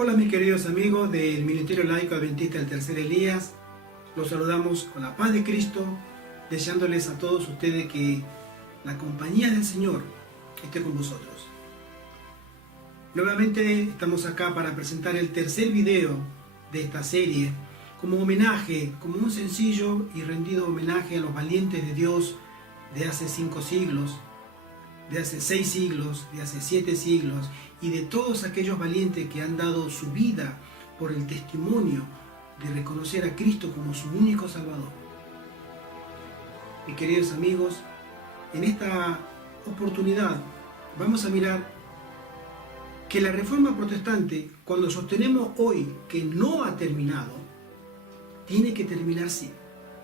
Hola mis queridos amigos del Ministerio Laico Adventista del Tercer Elías, los saludamos con la paz de Cristo, deseándoles a todos ustedes que la compañía del Señor esté con vosotros. Nuevamente estamos acá para presentar el tercer video de esta serie como homenaje, como un sencillo y rendido homenaje a los valientes de Dios de hace 5 siglos, de hace 6 siglos, de hace 7 siglos y de todos aquellos valientes que han dado su vida por el testimonio de reconocer a Cristo como su único Salvador. Mis queridos amigos, en esta oportunidad vamos a mirar que la Reforma Protestante, cuando sostenemos hoy que no ha terminado, tiene que terminar, sí,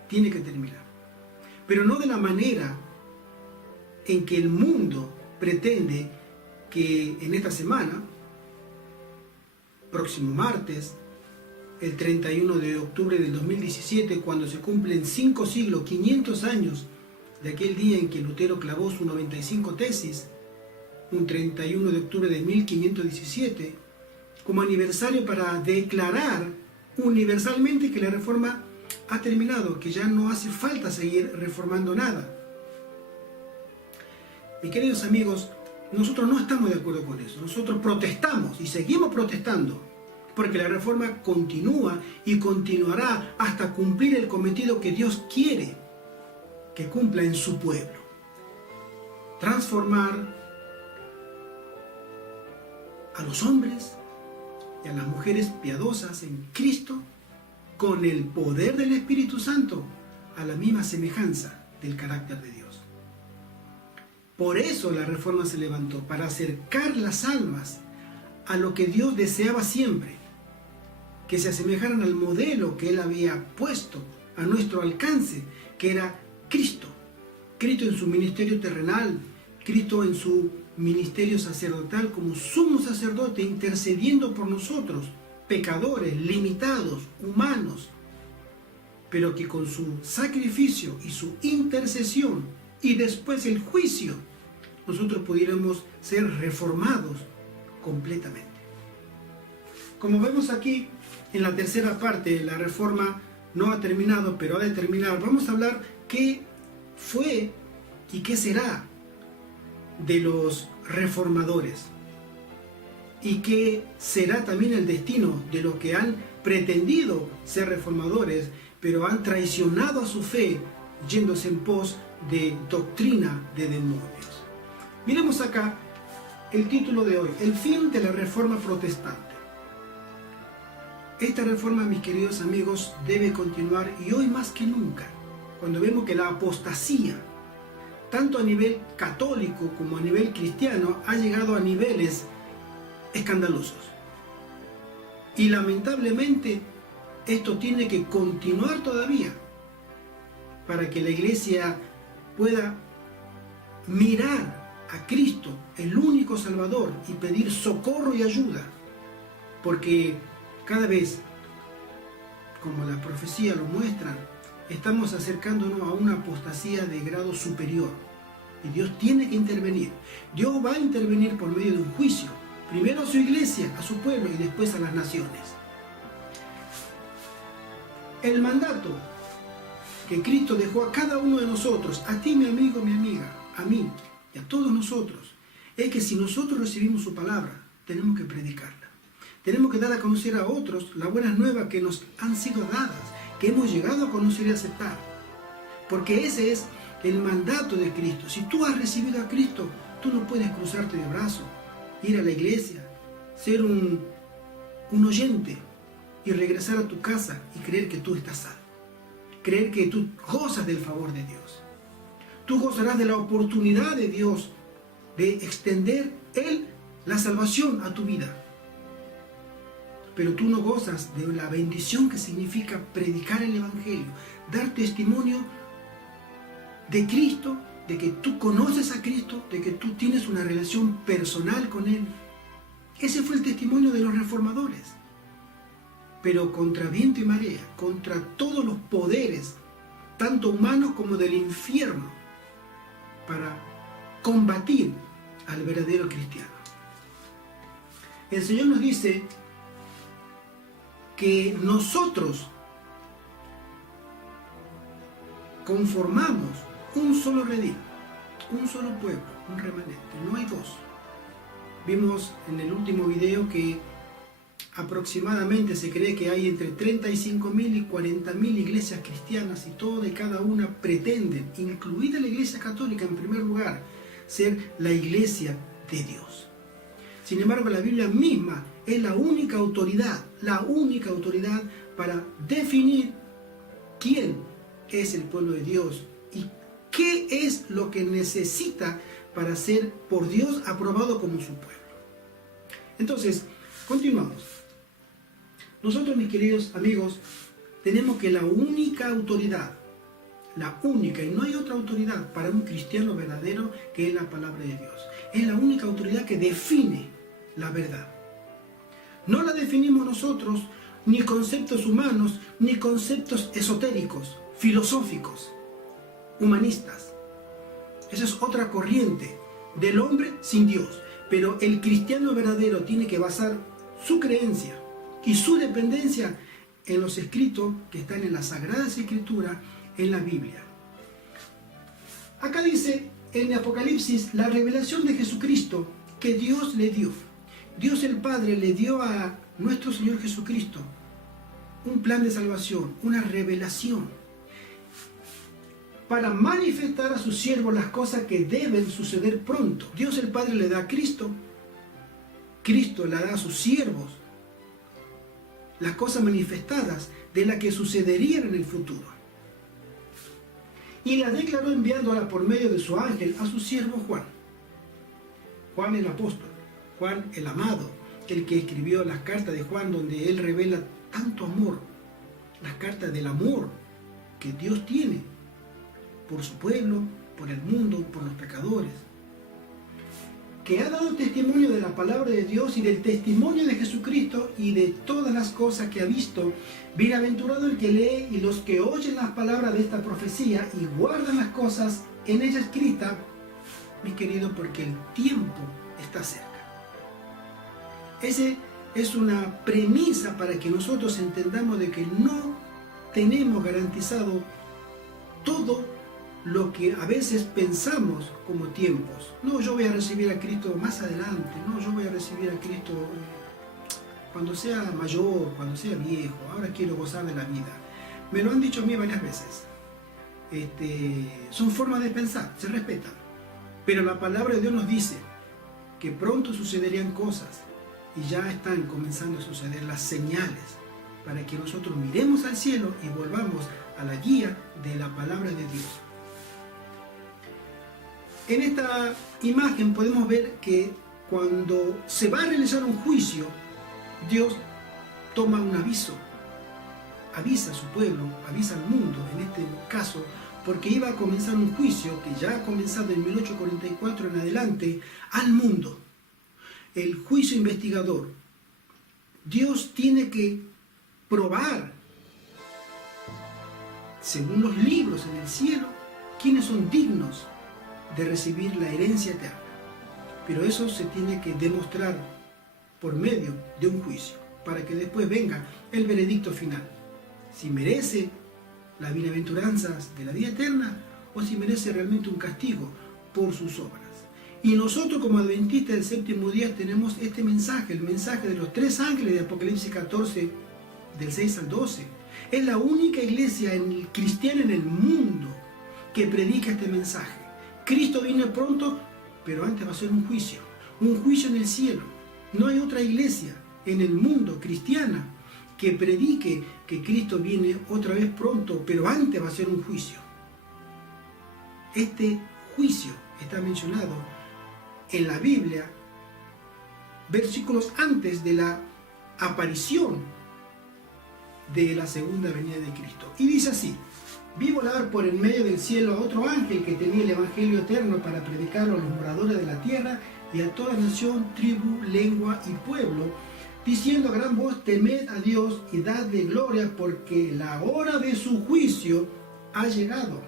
tiene que terminar, pero no de la manera en que el mundo pretende que en esta semana, próximo martes, el 31 de octubre del 2017, cuando se cumplen 5 siglos, 500 años de aquel día en que Lutero clavó sus 95 tesis, un 31 de octubre de 1517, como aniversario para declarar universalmente que la reforma ha terminado, que ya no hace falta seguir reformando nada. Mis queridos amigos, nosotros no estamos de acuerdo con eso. Nosotros protestamos y seguimos protestando porque la reforma continúa y continuará hasta cumplir el cometido que Dios quiere que cumpla en su pueblo. Transformar a los hombres y a las mujeres piadosas en Cristo con el poder del Espíritu Santo a la misma semejanza del carácter de Dios. Por eso la reforma se levantó, para acercar las almas a lo que Dios deseaba siempre, que se asemejaran al modelo que Él había puesto a nuestro alcance, que era Cristo. Cristo en su ministerio terrenal, Cristo en su ministerio sacerdotal como sumo sacerdote, intercediendo por nosotros, pecadores, limitados, humanos, pero que con su sacrificio y su intercesión y después el juicio, nosotros pudiéramos ser reformados completamente. Como vemos aquí en la tercera parte, la reforma no ha terminado, pero ha de terminar. Vamos a hablar qué fue y qué será de los reformadores y qué será también el destino de los que han pretendido ser reformadores, pero han traicionado a su fe yéndose en pos de doctrina de demonios. Miremos acá el título de hoy: el fin de la Reforma Protestante. Esta reforma, mis queridos amigos, debe continuar, y hoy más que nunca, cuando vemos que la apostasía, tanto a nivel católico como a nivel cristiano, ha llegado a niveles escandalosos. Y lamentablemente esto tiene que continuar todavía para que la Iglesia pueda mirar a Cristo, el único Salvador, y pedir socorro y ayuda, porque cada vez, como la profecía lo muestra, estamos acercándonos a una apostasía de grado superior, y Dios tiene que intervenir. Dios va a intervenir por medio de un juicio, primero a su iglesia, a su pueblo, y después a las naciones. El mandato que Cristo dejó a cada uno de nosotros, a ti, mi amigo, mi amiga, a mí y a todos nosotros, es que si nosotros recibimos su palabra, tenemos que predicarla. Tenemos que dar a conocer a otros las buenas nuevas que nos han sido dadas, que hemos llegado a conocer y aceptar. Porque ese es el mandato de Cristo. Si tú has recibido a Cristo, tú no puedes cruzarte de brazos, ir a la iglesia, ser un oyente y regresar a tu casa y creer que tú estás salvo. Creer que tú gozas del favor de Dios. Tú gozarás de la oportunidad de Dios de extender Él la salvación a tu vida. Pero tú no gozas de la bendición que significa predicar el Evangelio, dar testimonio de Cristo, de que tú conoces a Cristo, de que tú tienes una relación personal con Él. Ese fue el testimonio de los reformadores. Pero contra viento y marea, contra todos los poderes, tanto humanos como del infierno, para combatir al verdadero cristiano. El Señor nos dice que nosotros conformamos un solo redil, un solo pueblo, un remanente, no hay dos. Vimos en el último video que aproximadamente se cree que hay entre 35.000 y 40.000 iglesias cristianas y toda y cada una pretenden, incluida la Iglesia Católica en primer lugar, ser la iglesia de Dios. Sin embargo, la Biblia misma es la única autoridad para definir quién es el pueblo de Dios y qué es lo que necesita para ser por Dios aprobado como su pueblo. Entonces, continuamos. Nosotros, mis queridos amigos, tenemos que la única autoridad, y no hay otra autoridad para un cristiano verdadero que es la palabra de Dios. Es la única autoridad que define la verdad. No la definimos nosotros, ni conceptos humanos, ni conceptos esotéricos, filosóficos, humanistas. Esa es otra corriente del hombre sin Dios. Pero el cristiano verdadero tiene que basar su creencia y su dependencia en los escritos que están en las Sagradas Escrituras, en la Biblia. Acá dice en Apocalipsis la revelación de Jesucristo que Dios le dio. Dios el Padre le dio a nuestro Señor Jesucristo un plan de salvación, una revelación, para manifestar a sus siervos las cosas que deben suceder pronto. Dios el Padre le da a Cristo, Cristo le da a sus siervos las cosas manifestadas de las que sucederían en el futuro. Y las declaró enviándolas por medio de su ángel a su siervo Juan. Juan el apóstol, Juan el amado, el que escribió las cartas de Juan donde él revela tanto amor, las cartas del amor que Dios tiene por su pueblo, por el mundo, por los pecadores, que ha dado testimonio de la palabra de Dios y del testimonio de Jesucristo y de todas las cosas que ha visto. Bienaventurado el que lee y los que oyen las palabras de esta profecía y guardan las cosas en ella escritas, mis queridos, porque el tiempo está cerca. Esa es una premisa para que nosotros entendamos de que no tenemos garantizado todo lo que a veces pensamos como tiempos. No, yo voy a recibir a Cristo más adelante. No, yo voy a recibir a Cristo cuando sea mayor, cuando sea viejo. Ahora quiero gozar de la vida. Me lo han dicho a mí varias veces. Son formas de pensar, se respetan. Pero la palabra de Dios nos dice que pronto sucederían cosas y ya están comenzando a suceder las señales para que nosotros miremos al cielo y volvamos a la guía de la palabra de Dios. En esta imagen podemos ver que cuando se va a realizar un juicio, Dios toma un aviso, avisa a su pueblo, avisa al mundo, en este caso, porque iba a comenzar un juicio que ya ha comenzado en 1844 en adelante al mundo. El juicio investigador. Dios tiene que probar, según los libros en el cielo, quiénes son dignos de recibir la herencia eterna. Pero eso se tiene que demostrar por medio de un juicio, para que después venga el veredicto final. Si merece las bienaventuranzas de la vida eterna o si merece realmente un castigo por sus obras. Y nosotros como adventistas del séptimo día tenemos este mensaje, el mensaje de los tres ángeles de Apocalipsis 14, del 6 al 12. Es la única iglesia cristiana en el mundo que predica este mensaje. Cristo viene pronto, pero antes va a ser un juicio en el cielo. No hay otra iglesia en el mundo cristiana que predique que Cristo viene otra vez pronto, pero antes va a ser un juicio. Este juicio está mencionado en la Biblia, versículos antes de la aparición de la segunda venida de Cristo. Y dice así: vi volar por en medio del cielo a otro ángel que tenía el evangelio eterno para predicarlo a los moradores de la tierra y a toda nación, tribu, lengua y pueblo, diciendo a gran voz: temed a Dios y dadle gloria, porque la hora de su juicio ha llegado,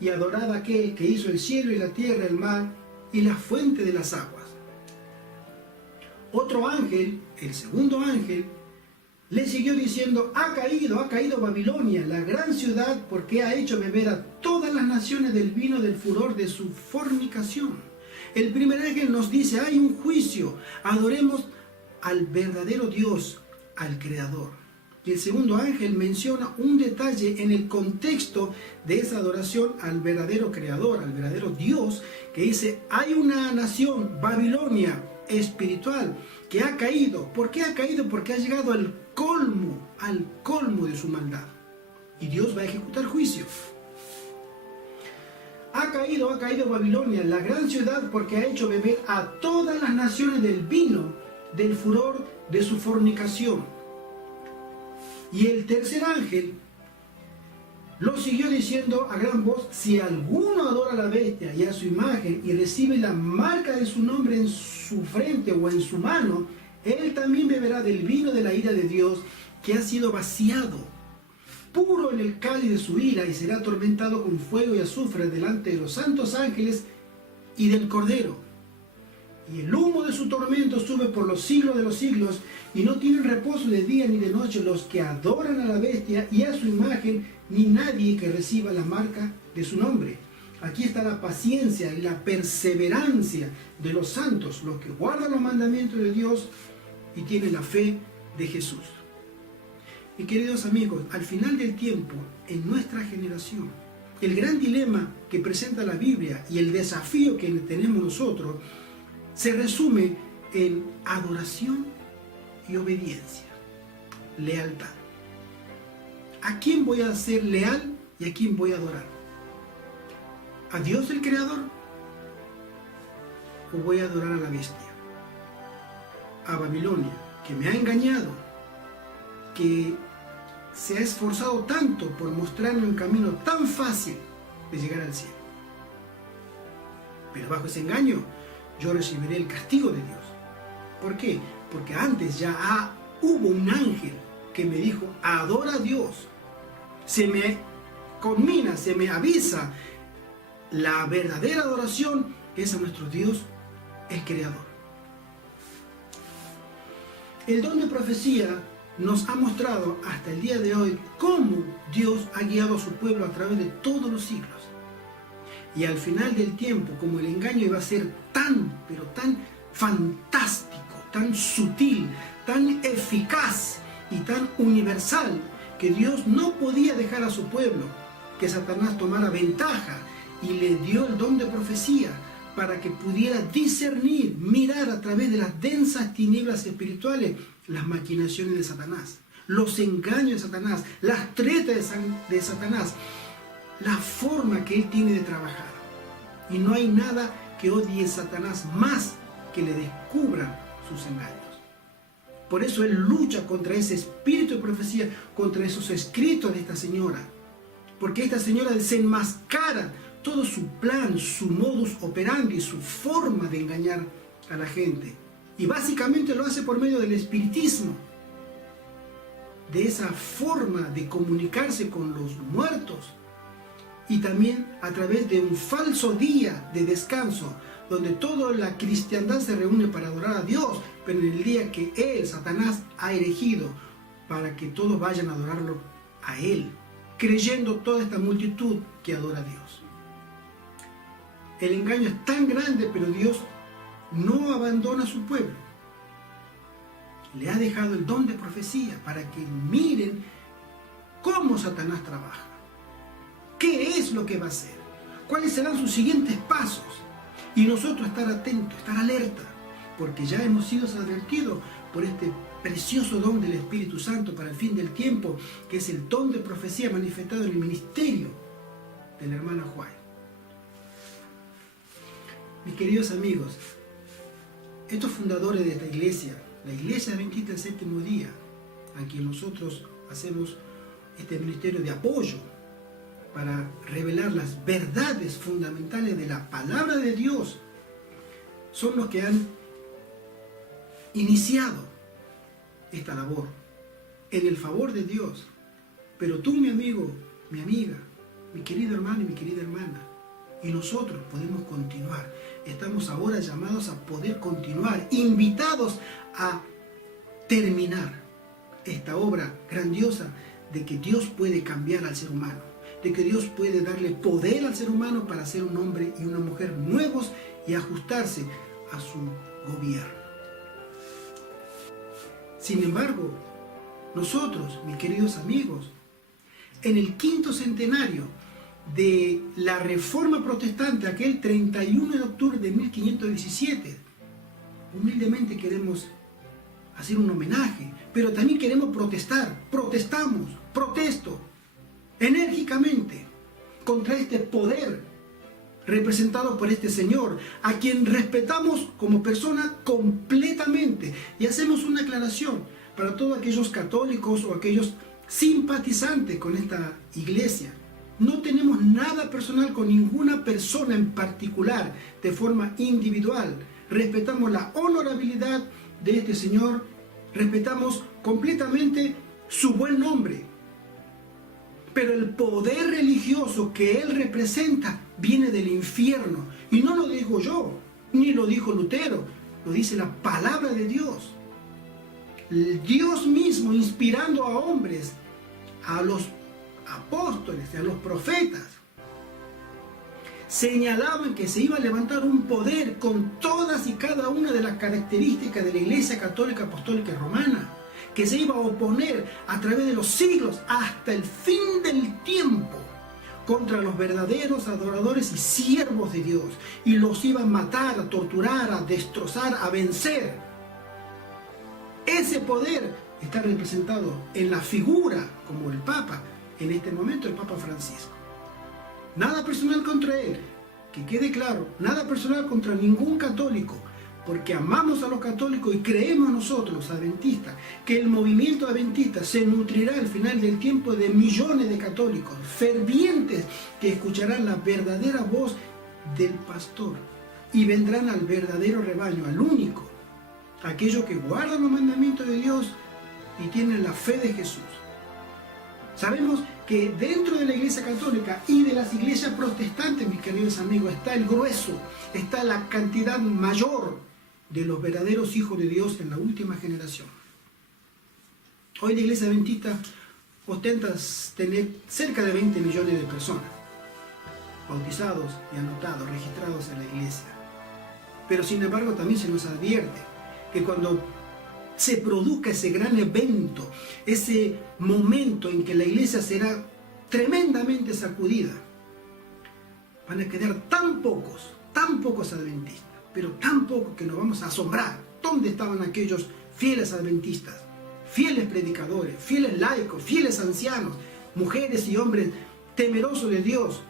y adorad a aquel que hizo el cielo y la tierra, el mar y la fuente de las aguas. Otro ángel, el segundo ángel, Le siguió diciendo, ha caído Babilonia, la gran ciudad, porque ha hecho beber a todas las naciones del vino del furor de su fornicación. El primer ángel nos dice, hay un juicio, adoremos al verdadero Dios, al Creador. Y el segundo ángel menciona un detalle en el contexto de esa adoración al verdadero Creador, al verdadero Dios, que dice, hay una nación, Babilonia, espiritual, que ha caído. ¿Por qué ha caído? Porque ha llegado al colmo de su maldad. Y Dios va a ejecutar juicio. Ha caído Babilonia, la gran ciudad, porque ha hecho beber a todas las naciones del vino, del furor de su fornicación. Y el tercer ángel lo siguió diciendo a gran voz, si alguno adora a la bestia y a su imagen y recibe la marca de su nombre en su frente o en su mano, él también beberá del vino de la ira de Dios, que ha sido vaciado, puro en el cáliz de su ira, y será atormentado con fuego y azufre delante de los santos ángeles y del Cordero. Y el humo de su tormento sube por los siglos de los siglos, y no tienen reposo de día ni de noche los que adoran a la bestia y a su imagen, ni nadie que reciba la marca de su nombre. Aquí está la paciencia y la perseverancia de los santos, los que guardan los mandamientos de Dios y tienen la fe de Jesús. Y queridos amigos, al final del tiempo, en nuestra generación, el gran dilema que presenta la Biblia y el desafío que tenemos nosotros se resume en adoración y obediencia, lealtad. ¿A quién voy a ser leal y a quién voy a adorar? ¿A Dios el Creador? ¿O voy a adorar a la bestia? A Babilonia, que me ha engañado, que se ha esforzado tanto por mostrarme un camino tan fácil de llegar al cielo. Pero bajo ese engaño, yo recibiré el castigo de Dios. ¿Por qué? Porque antes ya hubo un ángel que me dijo, adora a Dios. Se me conmina, se me avisa, la verdadera adoración es a nuestro Dios, el Creador. El don de profecía nos ha mostrado hasta el día de hoy cómo Dios ha guiado a su pueblo a través de todos los siglos. Y al final del tiempo, como el engaño iba a ser tan, pero tan fantástico, tan sutil, tan eficaz y tan universal, que Dios no podía dejar a su pueblo que Satanás tomara ventaja, y le dio el don de profecía para que pudiera discernir, mirar a través de las densas tinieblas espirituales las maquinaciones de Satanás, los engaños de Satanás, las tretas de Satanás, la forma que él tiene de trabajar. Y no hay nada que odie a Satanás más que le descubran sus engaños. Por eso él lucha contra ese espíritu de profecía, contra esos escritos de esta señora. Porque esta señora desenmascara todo su plan, su modus operandi, su forma de engañar a la gente. Y básicamente lo hace por medio del espiritismo, de esa forma de comunicarse con los muertos, y también a través de un falso día de descanso, donde toda la cristiandad se reúne para adorar a Dios, pero en el día que él, Satanás, ha erigido para que todos vayan a adorarlo a él, creyendo toda esta multitud que adora a Dios. El engaño es tan grande, pero Dios no abandona a su pueblo. Le ha dejado el don de profecía para que miren cómo Satanás trabaja. ¿Qué es lo que va a hacer? ¿Cuáles serán sus siguientes pasos? Y nosotros estar atentos, estar alerta, porque ya hemos sido advertidos por este precioso don del Espíritu Santo para el fin del tiempo, que es el don de profecía manifestado en el ministerio de la hermana Juárez. Mis queridos amigos, estos fundadores de esta iglesia, la Iglesia Adventista del Séptimo Día, a quien nosotros hacemos este ministerio de apoyo para revelar las verdades fundamentales de la palabra de Dios, son los que han iniciado esta labor en el favor de Dios. Pero tú, mi amigo, mi amiga, mi querido hermano y mi querida hermana, y nosotros podemos continuar. Estamos ahora llamados a poder continuar, invitados a terminar, esta obra grandiosa de que Dios puede cambiar al ser humano, de que Dios puede darle poder al ser humano para ser un hombre y una mujer nuevos y ajustarse a su gobierno. Sin embargo, nosotros, mis queridos amigos, en el 5º centenario de la Reforma Protestante, aquel 31 de octubre de 1517, humildemente queremos hacer un homenaje, pero también queremos protestar. Protesto enérgicamente contra este poder representado por este señor, a quien respetamos como persona completamente. Y hacemos una aclaración para todos aquellos católicos o aquellos simpatizantes con esta iglesia. No tenemos nada personal con ninguna persona en particular, de forma individual. Respetamos la honorabilidad de este señor, respetamos completamente su buen nombre. Pero el poder religioso que él representa viene del infierno. Y no lo digo yo, ni lo dijo Lutero, lo dice la palabra de Dios. Dios mismo inspirando a hombres, a los apóstoles, a los profetas, señalaban que se iba a levantar un poder con todas y cada una de las características de la Iglesia Católica Apostólica Romana, que se iba a oponer a través de los siglos hasta el fin del tiempo contra los verdaderos adoradores y siervos de Dios, y los iba a matar, a torturar, a destrozar, a vencer. Ese poder está representado en la figura como el Papa, en este momento el Papa Francisco. Nada personal contra él, que quede claro, nada personal contra ningún católico, porque amamos a los católicos y creemos nosotros, los adventistas, que el movimiento adventista se nutrirá al final del tiempo de millones de católicos fervientes que escucharán la verdadera voz del pastor y vendrán al verdadero rebaño, al único, aquellos que guardan los mandamientos de Dios y tienen la fe de Jesús. Sabemos que dentro de la Iglesia Católica y de las iglesias protestantes, mis queridos amigos, está el grueso, está la cantidad mayor de los verdaderos hijos de Dios en la última generación. Hoy la Iglesia Adventista ostenta tener cerca de 20 millones de personas bautizados y anotados, registrados en la Iglesia. Pero sin embargo también se nos advierte que cuando se produzca ese gran evento, ese momento en que la iglesia será tremendamente sacudida, van a quedar tan pocos adventistas, pero tan pocos que nos vamos a asombrar. ¿Dónde estaban aquellos fieles adventistas, fieles predicadores, fieles laicos, fieles ancianos, mujeres y hombres temerosos de Dios,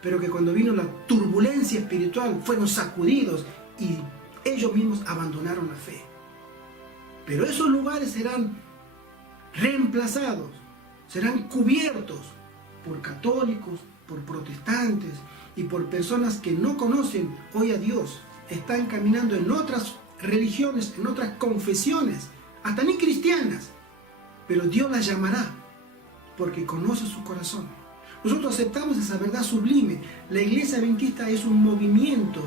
pero que cuando vino la turbulencia espiritual fueron sacudidos y ellos mismos abandonaron la fe? Pero esos lugares serán reemplazados, serán cubiertos por católicos, por protestantes y por personas que no conocen hoy a Dios. Están caminando en otras religiones, en otras confesiones, hasta ni cristianas. Pero Dios las llamará porque conoce su corazón. Nosotros aceptamos esa verdad sublime. La Iglesia Adventista es un movimiento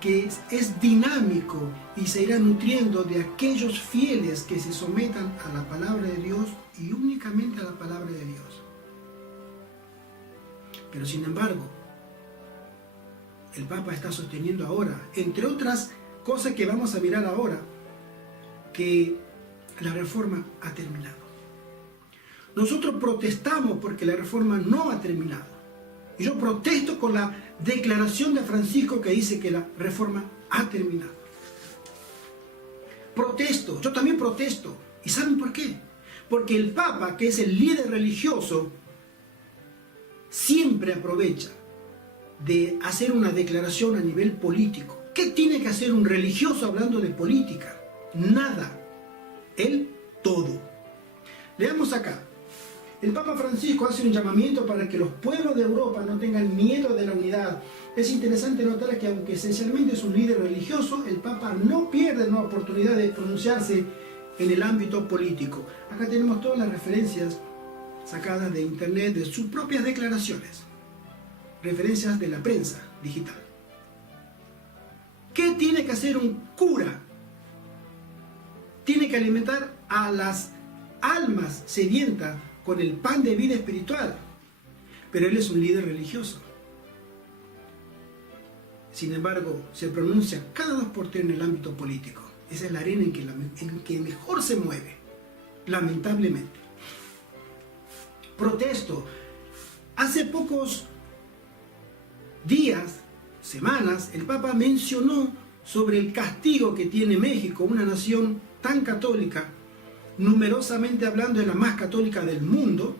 que es dinámico y se irá nutriendo de aquellos fieles que se sometan a la palabra de Dios y únicamente a la palabra de Dios. Pero sin embargo, el Papa está sosteniendo ahora, entre otras cosas que vamos a mirar ahora, que la reforma ha terminado. Nosotros protestamos porque la reforma no ha terminado. Y yo protesto con la declaración de Francisco que dice que la reforma ha terminado. Protesto, yo también protesto. ¿Y saben por qué? Porque el Papa, que es el líder religioso, siempre aprovecha de hacer una declaración a nivel político. ¿Qué tiene que hacer un religioso hablando de política? Nada. Él, todo. Leamos acá. El Papa Francisco hace un llamamiento para que los pueblos de Europa no tengan miedo de la unidad. Es interesante notar que aunque esencialmente es un líder religioso, el Papa no pierde la oportunidad de pronunciarse en el ámbito político. Acá tenemos todas las referencias sacadas de internet de sus propias declaraciones. Referencias de la prensa digital. ¿Qué tiene que hacer un cura? Tiene que alimentar a las almas sedientas con el pan de vida espiritual. Pero él es un líder religioso. Sin embargo, se pronuncia cada 2x3 en el ámbito político. Esa es la arena en que mejor se mueve, lamentablemente. Protesto. Hace pocos días, semanas, el Papa mencionó sobre el castigo que tiene México, una nación tan católica, numerosamente hablando es la más católica del mundo,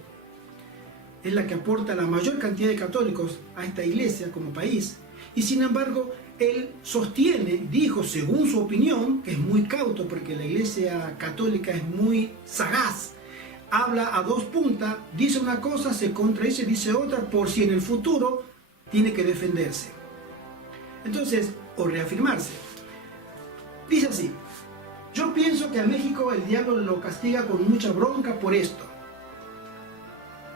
es la que aporta la mayor cantidad de católicos a esta iglesia como país, y sin embargo él sostiene, dijo según su opinión, que es muy cauto porque la iglesia católica es muy sagaz, habla a dos puntas, dice una cosa, se contradice, dice otra, por si en el futuro tiene que defenderse. Entonces, o reafirmarse. Dice así: yo pienso que a México el diablo lo castiga con mucha bronca por esto.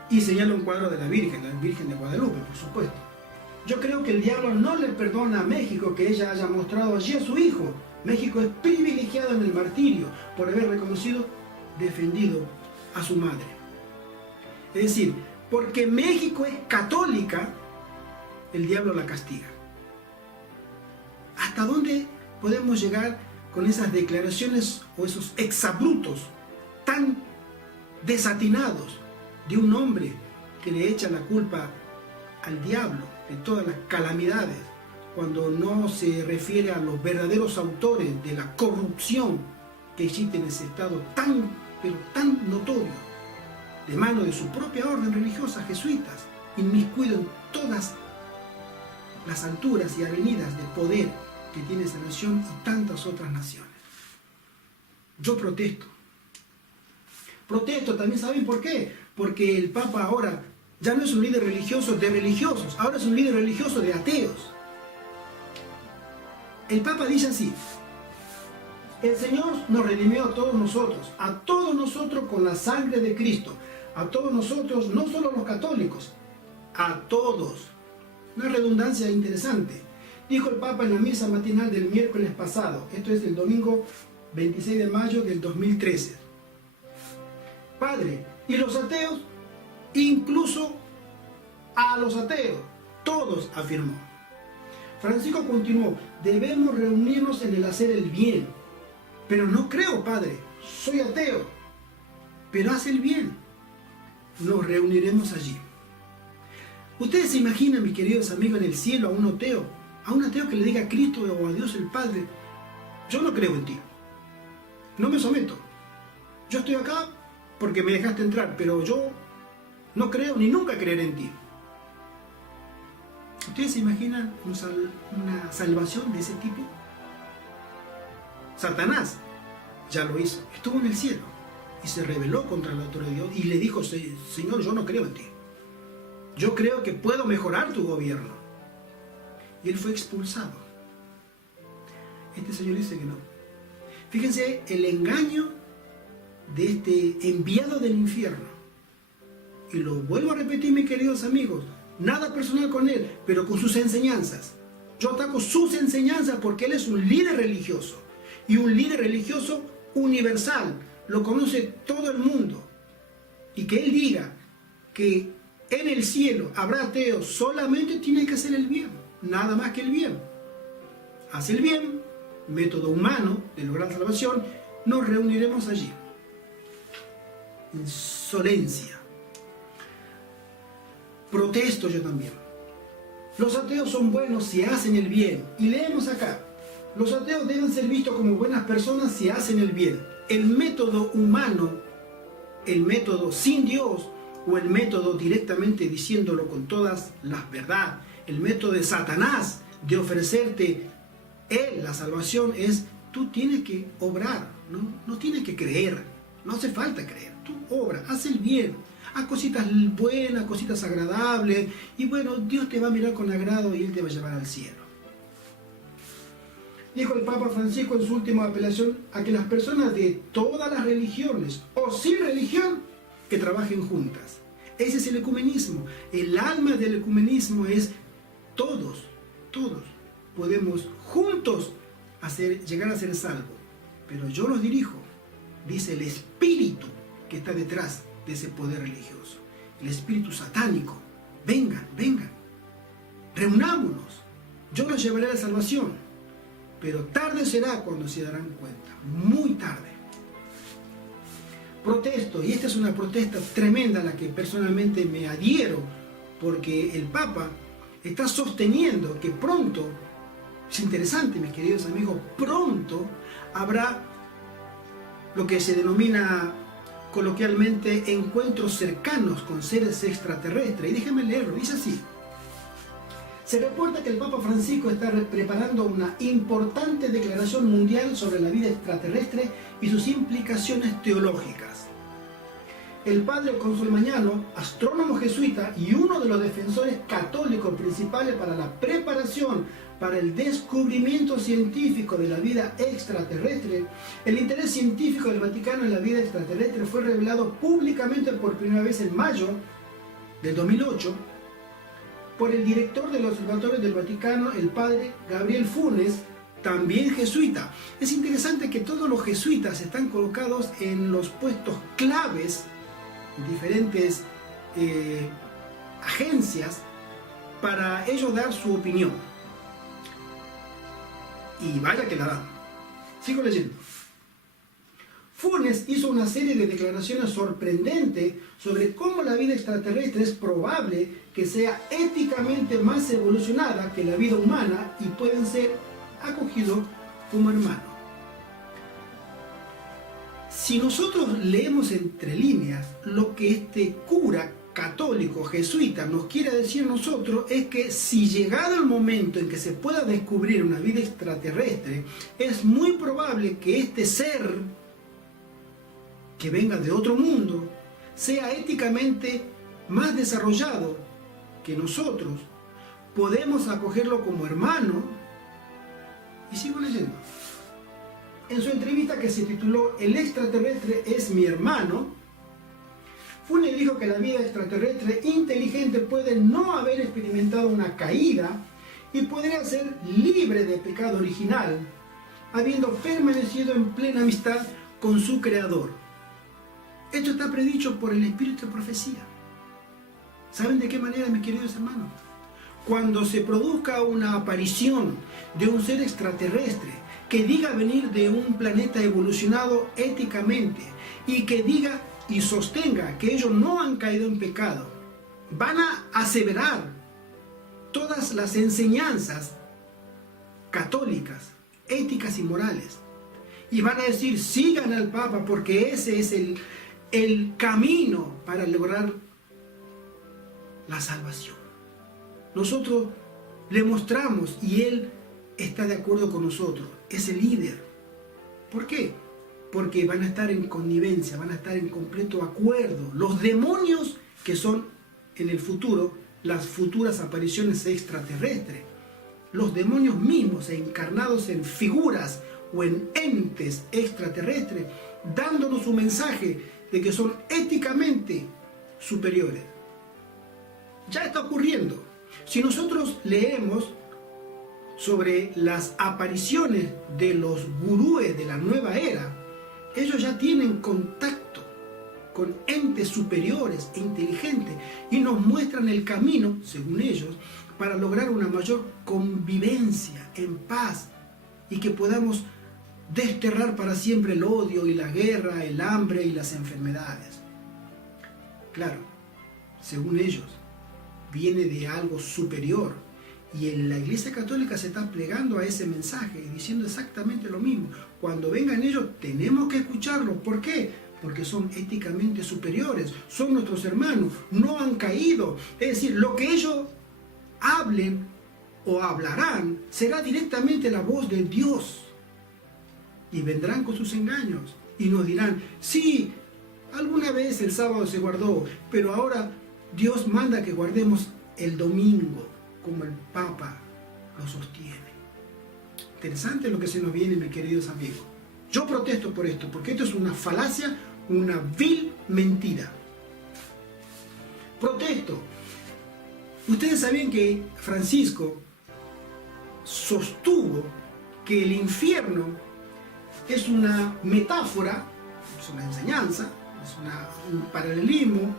Y señala un cuadro de la Virgen de Guadalupe, por supuesto. Yo creo que el diablo no le perdona a México que ella haya mostrado allí a su hijo. México es privilegiado en el martirio por haber reconocido, defendido a su madre. Es decir, porque México es católica, el diablo la castiga. ¿Hasta dónde podemos llegar con esas declaraciones o esos exabruptos tan desatinados de un hombre que le echa la culpa al diablo de todas las calamidades, cuando no se refiere a los verdaderos autores de la corrupción que existe en ese estado tan, pero tan notorio, de mano de su propia orden religiosa, jesuitas, inmiscuido en todas las alturas y avenidas de poder que tiene esa nación y tantas otras naciones? Yo protesto. Protesto también, ¿saben por qué? Porque el Papa ahora ya no es un líder religioso de religiosos, ahora es un líder religioso de ateos. El Papa dice así: el Señor nos redimió a todos nosotros con la sangre de Cristo, a todos nosotros, no solo los católicos, a todos. Una redundancia interesante. Dijo el Papa en la misa matinal del miércoles pasado, esto es el domingo 26 de mayo del 2013. Padre, ¿y los ateos? Incluso a los ateos, todos, afirmó. Francisco continuó: debemos reunirnos en el hacer el bien. Pero no creo, padre, soy ateo. Pero haz el bien. Nos reuniremos allí. Ustedes se imaginan, mis queridos amigos, en el cielo a un ateo que le diga a Cristo o a Dios el Padre: yo no creo en ti, no me someto, yo estoy acá porque me dejaste entrar, pero yo no creo ni nunca creeré en ti. ¿Ustedes se imaginan una salvación de ese tipo? Satanás ya lo hizo, estuvo en el cielo y se rebeló contra la autoridad de Dios y le dijo: Señor, yo no creo en ti, yo creo que puedo mejorar tu gobierno. Y él fue expulsado. Este señor dice que no. Fíjense el engaño de este enviado del infierno. Y lo vuelvo a repetir, mis queridos amigos, nada personal con él, pero con sus enseñanzas. Yo ataco sus enseñanzas porque él es un líder religioso. Y un líder religioso universal. Lo conoce todo el mundo. Y que él diga que en el cielo habrá ateos, solamente tiene que hacer el bien. Nada más que el bien. Haz el bien, método humano de lograr salvación, nos reuniremos allí. Insolencia. Protesto yo también. Los ateos son buenos si hacen el bien. Y leemos acá: los ateos deben ser vistos como buenas personas si hacen el bien. El método humano, el método sin Dios, o el método directamente diciéndolo con todas las verdades, el método de Satanás de ofrecerte él la salvación, es: tú tienes que obrar, no tienes que creer, no hace falta creer, tú obra, haz el bien, haz cositas buenas, cositas agradables, y bueno, Dios te va a mirar con agrado y él te va a llevar al cielo. Dijo el Papa Francisco en su última apelación a que las personas de todas las religiones o sin religión que trabajen juntas. Ese es el ecumenismo. El alma del ecumenismo es todos podemos juntos llegar a ser salvos. Pero yo los dirijo, dice el Espíritu, que está detrás de ese poder religioso. El espíritu satánico. Vengan, vengan. Reunámonos. Yo los llevaré a la salvación. Pero tarde será cuando se darán cuenta. Muy tarde. Protesto, y esta es una protesta tremenda a la que personalmente me adhiero, porque el Papa está sosteniendo que pronto, es interesante mis queridos amigos, pronto habrá lo que se denomina coloquialmente encuentros cercanos con seres extraterrestres. Y déjenme leerlo, dice así. Se reporta que el Papa Francisco está preparando una importante declaración mundial sobre la vida extraterrestre y sus implicaciones teológicas. El padre Consolmagnano, astrónomo jesuita y uno de los defensores católicos principales para la preparación para el descubrimiento científico de la vida extraterrestre, el interés científico del Vaticano en la vida extraterrestre fue revelado públicamente por primera vez en mayo del 2008 por el director del Observatorio del Vaticano, el padre Gabriel Funes, también jesuita. Es interesante que todos los jesuitas están colocados en los puestos claves en diferentes agencias para ellos dar su opinión. Y vaya que la dan. Sigo leyendo. Funes hizo una serie de declaraciones sorprendentes sobre cómo la vida extraterrestre es probable que sea éticamente más evolucionada que la vida humana y pueden ser acogidos como hermanos. Si nosotros leemos entre líneas, lo que este cura católico jesuita nos quiere decir a nosotros es que si llegado el momento en que se pueda descubrir una vida extraterrestre, es muy probable que este ser que venga de otro mundo sea éticamente más desarrollado que nosotros, podemos acogerlo como hermano. Y sigo leyendo. En su entrevista que se tituló "El extraterrestre es mi hermano", Funes dijo que la vida extraterrestre inteligente puede no haber experimentado una caída y podría ser libre de pecado original, habiendo permanecido en plena amistad con su creador. Esto está predicho por el espíritu de profecía. ¿Saben de qué manera, mis queridos hermanos? Cuando se produzca una aparición de un ser extraterrestre que diga venir de un planeta evolucionado éticamente y que diga y sostenga que ellos no han caído en pecado, van a aseverar todas las enseñanzas católicas, éticas y morales. Y van a decir, sigan al Papa porque ese es el camino para lograr la salvación. Nosotros le mostramos y él está de acuerdo con nosotros, es el líder. ¿Por qué? Porque van a estar en connivencia, van a estar en completo acuerdo. Los demonios que son en el futuro, las futuras apariciones extraterrestres, los demonios mismos encarnados en figuras o en entes extraterrestres, dándonos un mensaje de que son éticamente superiores. Ya está ocurriendo. Si nosotros leemos sobre las apariciones de los gurúes de la nueva era, ellos ya tienen contacto con entes superiores e inteligentes y nos muestran el camino, según ellos, para lograr una mayor convivencia en paz y que podamos desterrar para siempre el odio y la guerra, el hambre y las enfermedades. Claro, según ellos, viene de algo superior y en la Iglesia Católica se está plegando a ese mensaje y diciendo exactamente lo mismo. Cuando vengan ellos tenemos que escucharlos. ¿Por qué? Porque son éticamente superiores, son nuestros hermanos, no han caído. Es decir, lo que ellos hablen o hablarán será directamente la voz de Dios. Y vendrán con sus engaños y nos dirán, sí, alguna vez el sábado se guardó, pero ahora Dios manda que guardemos el domingo, como el Papa lo sostiene. Interesante lo que se nos viene, mis queridos amigos. Yo protesto por esto, porque esto es una falacia, una vil mentira. Protesto. Ustedes saben que Francisco sostuvo que el infierno es una metáfora, es una enseñanza es un paralelismo,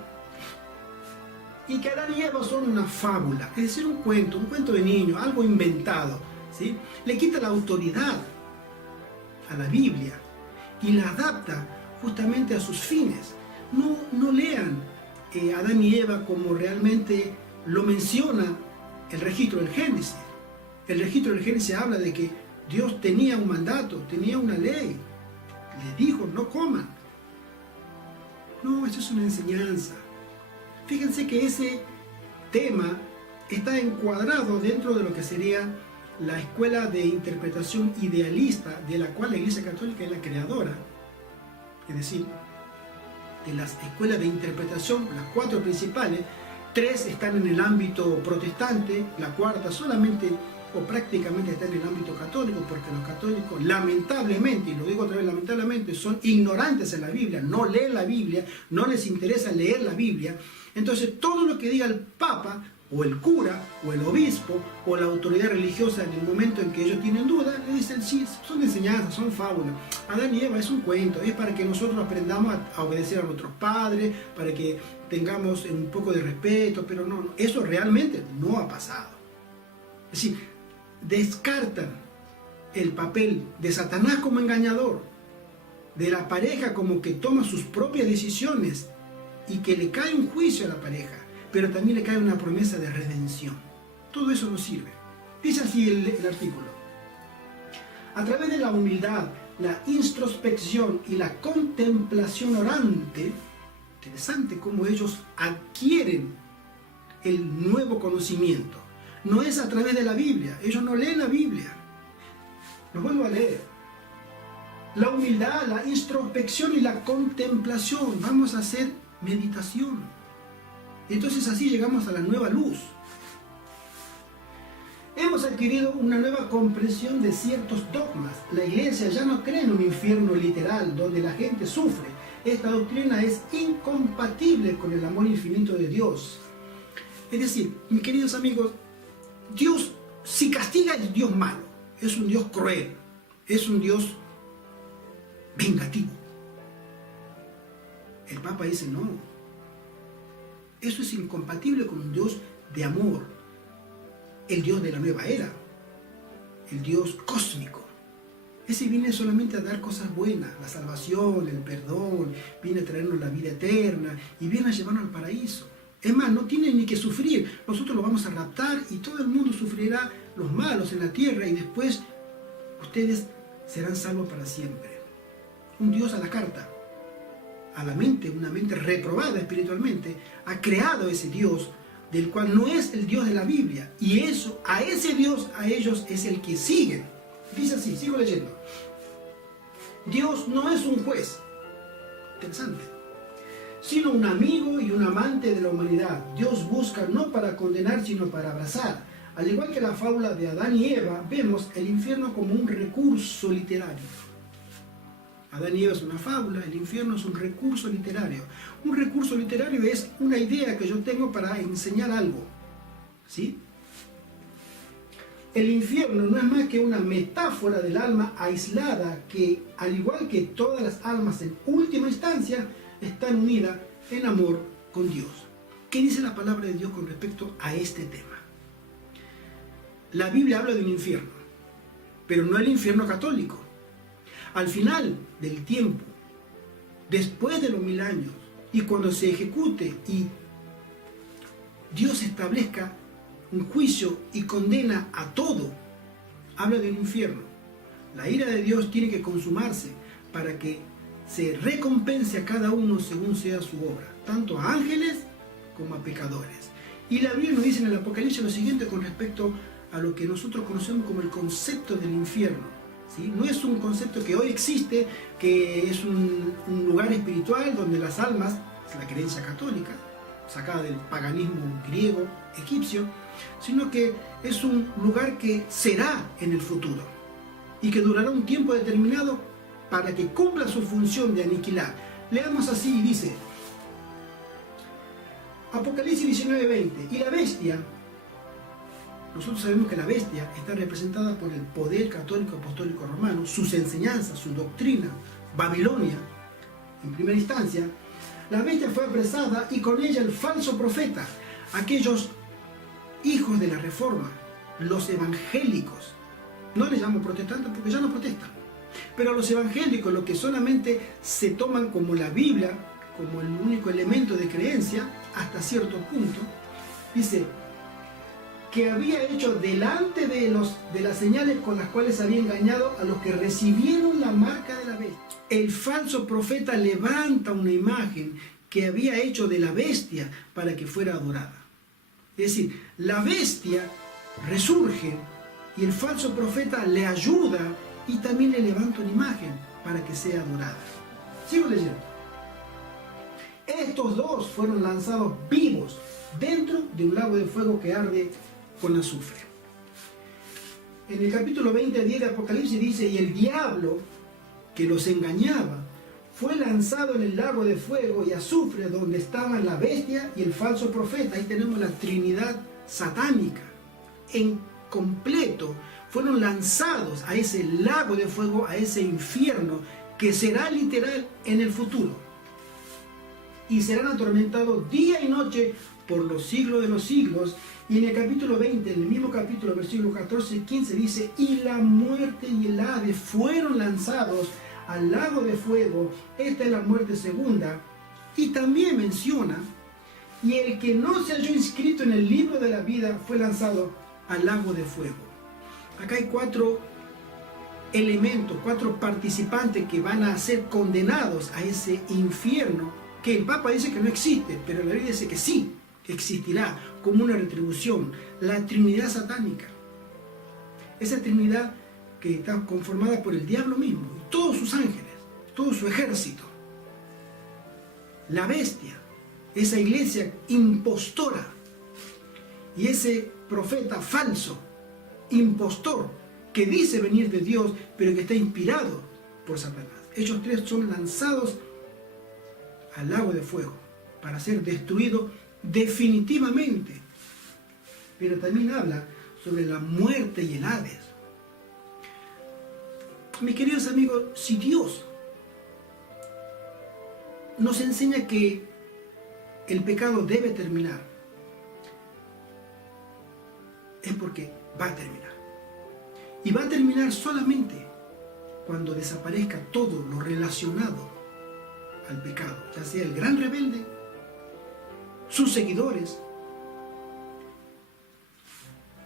y que Adán y Eva son una fábula, es decir, un cuento de niño, algo inventado, ¿sí? Le quita la autoridad a la Biblia y la adapta justamente a sus fines. No lean Adán y Eva como realmente lo menciona el registro del Génesis. El registro del Génesis habla de que Dios tenía un mandato, tenía una ley, les dijo no coman. No, esto es una enseñanza. Fíjense que ese tema está encuadrado dentro de lo que sería la escuela de interpretación idealista, de la cual la Iglesia Católica es la creadora. Es decir, de las escuelas de interpretación, las 4 principales, 3 están en el ámbito protestante, la cuarta solamente o prácticamente está en el ámbito católico, porque los católicos lamentablemente, y lo digo otra vez lamentablemente, son ignorantes en la Biblia, no leen la Biblia, no les interesa leer la Biblia. Entonces todo lo que diga el Papa o el cura o el obispo o la autoridad religiosa en el momento en que ellos tienen dudas, le dicen sí, son enseñanzas, son fábulas. Adán y Eva es un cuento, es para que nosotros aprendamos a obedecer a nuestros padres, para que tengamos un poco de respeto, pero no, eso realmente no ha pasado. Es decir, descartan el papel de Satanás como engañador, de la pareja como que toma sus propias decisiones y que le cae un juicio a la pareja, pero también le cae una promesa de redención. Todo eso no sirve. Dice así el artículo: a través de la humildad, la introspección y la contemplación orante, interesante cómo ellos adquieren el nuevo conocimiento. No es a través de la Biblia, ellos no leen la Biblia. Lo vuelvo a leer. La humildad, la introspección y la contemplación. Vamos a hacer meditación. Entonces así llegamos a la nueva luz. Hemos adquirido una nueva comprensión de ciertos dogmas. La Iglesia ya no cree en un infierno literal donde la gente sufre. Esta doctrina es incompatible con el amor infinito de Dios. Es decir, mis queridos amigos, Dios, si castiga, es Dios malo, es un Dios cruel, es un Dios vengativo. El Papa dice no, eso es incompatible con un Dios de amor, el Dios de la nueva era, el Dios cósmico. Ese viene solamente a dar cosas buenas, la salvación, el perdón, viene a traernos la vida eterna y viene a llevarnos al paraíso. Es más, no tienen ni que sufrir, nosotros lo vamos a raptar y todo el mundo sufrirá, los malos en la tierra, y después ustedes serán salvos para siempre. Un Dios a la carta, a la mente, una mente reprobada espiritualmente, ha creado ese Dios del cual no es el Dios de la Biblia, y eso, a ese Dios, a ellos es el que siguen. Dice así, sigo leyendo: Dios no es un juez, interesante, sino un amigo y un amante de la humanidad. Dios busca no para condenar, sino para abrazar. Al igual que la fábula de Adán y Eva, vemos el infierno como un recurso literario. Adán y Eva es una fábula, el infierno es un recurso literario. Un recurso literario es una idea que yo tengo para enseñar algo, ¿sí? El infierno no es más que una metáfora del alma aislada que, al igual que todas las almas en última instancia, están unidas en amor con Dios. ¿Qué dice la palabra de Dios con respecto a este tema? La Biblia habla de un infierno, pero no el infierno católico. Al final del tiempo, después de los 1000 años, y cuando se ejecute y Dios establezca un juicio y condena a todo, habla de un infierno. La ira de Dios tiene que consumarse para que se recompense a cada uno según sea su obra, tanto a ángeles como a pecadores. Y la Biblia nos dice en el Apocalipsis lo siguiente con respecto a lo que nosotros conocemos como el concepto del infierno, ¿sí? No es un concepto que hoy existe, que es un lugar espiritual donde las almas, es la creencia católica, sacada del paganismo griego, egipcio, sino que es un lugar que será en el futuro y que durará un tiempo determinado para que cumpla su función de aniquilar. Leamos así y dice, Apocalipsis 19:20, y la bestia, nosotros sabemos que la bestia está representada por el poder católico apostólico romano, sus enseñanzas, su doctrina, Babilonia, en primera instancia, La bestia fue apresada y con ella el falso profeta, aquellos hijos de la Reforma, los evangélicos. No les llamo protestantes porque ya no protestan. Pero los evangélicos, los que solamente se toman como la Biblia, como el único elemento de creencia, hasta cierto punto, dice que había hecho delante de las señales con las cuales había engañado a los que recibieron la marca de la bestia. El falso profeta levanta una imagen que había hecho de la bestia para que fuera adorada. Es decir, la bestia resurge y el falso profeta le ayuda y también le levanta una imagen para que sea adorada. Sigo leyendo. Estos dos fueron lanzados vivos dentro de un lago de fuego que arde con azufre. En el capítulo 20-10 de Apocalipsis dice, y el diablo que los engañaba fue lanzado en el lago de fuego y azufre donde estaban la bestia y el falso profeta. Ahí tenemos la Trinidad satánica. En completo fueron lanzados a ese lago de fuego, a ese infierno que será literal en el futuro. Y serán atormentados día y noche por los siglos de los siglos. Y en el capítulo 20, en el mismo capítulo, versículos 14 y 15, dice, y la muerte y el Hades fueron lanzados al lago de fuego. Esta es la muerte segunda. Y también menciona, y el que no se halló inscrito en el libro de la vida fue lanzado al lago de fuego. Acá hay 4 elementos, 4 participantes que van a ser condenados a ese infierno, que el Papa dice que no existe, pero la Biblia dice que sí existirá como una retribución. La Trinidad satánica, esa Trinidad que está conformada por el diablo mismo y todos sus ángeles, todo su ejército, la bestia, esa iglesia impostora y ese profeta falso, impostor, que dice venir de Dios, pero que está inspirado por Satanás. Ellos 3 son lanzados al lago de fuego para ser destruidos definitivamente. Pero también habla sobre la muerte y el Hades. Mis queridos amigos, si Dios nos enseña que el pecado debe terminar, es porque va a terminar. Y va a terminar solamente cuando desaparezca todo lo relacionado al pecado, ya sea el gran rebelde, sus seguidores,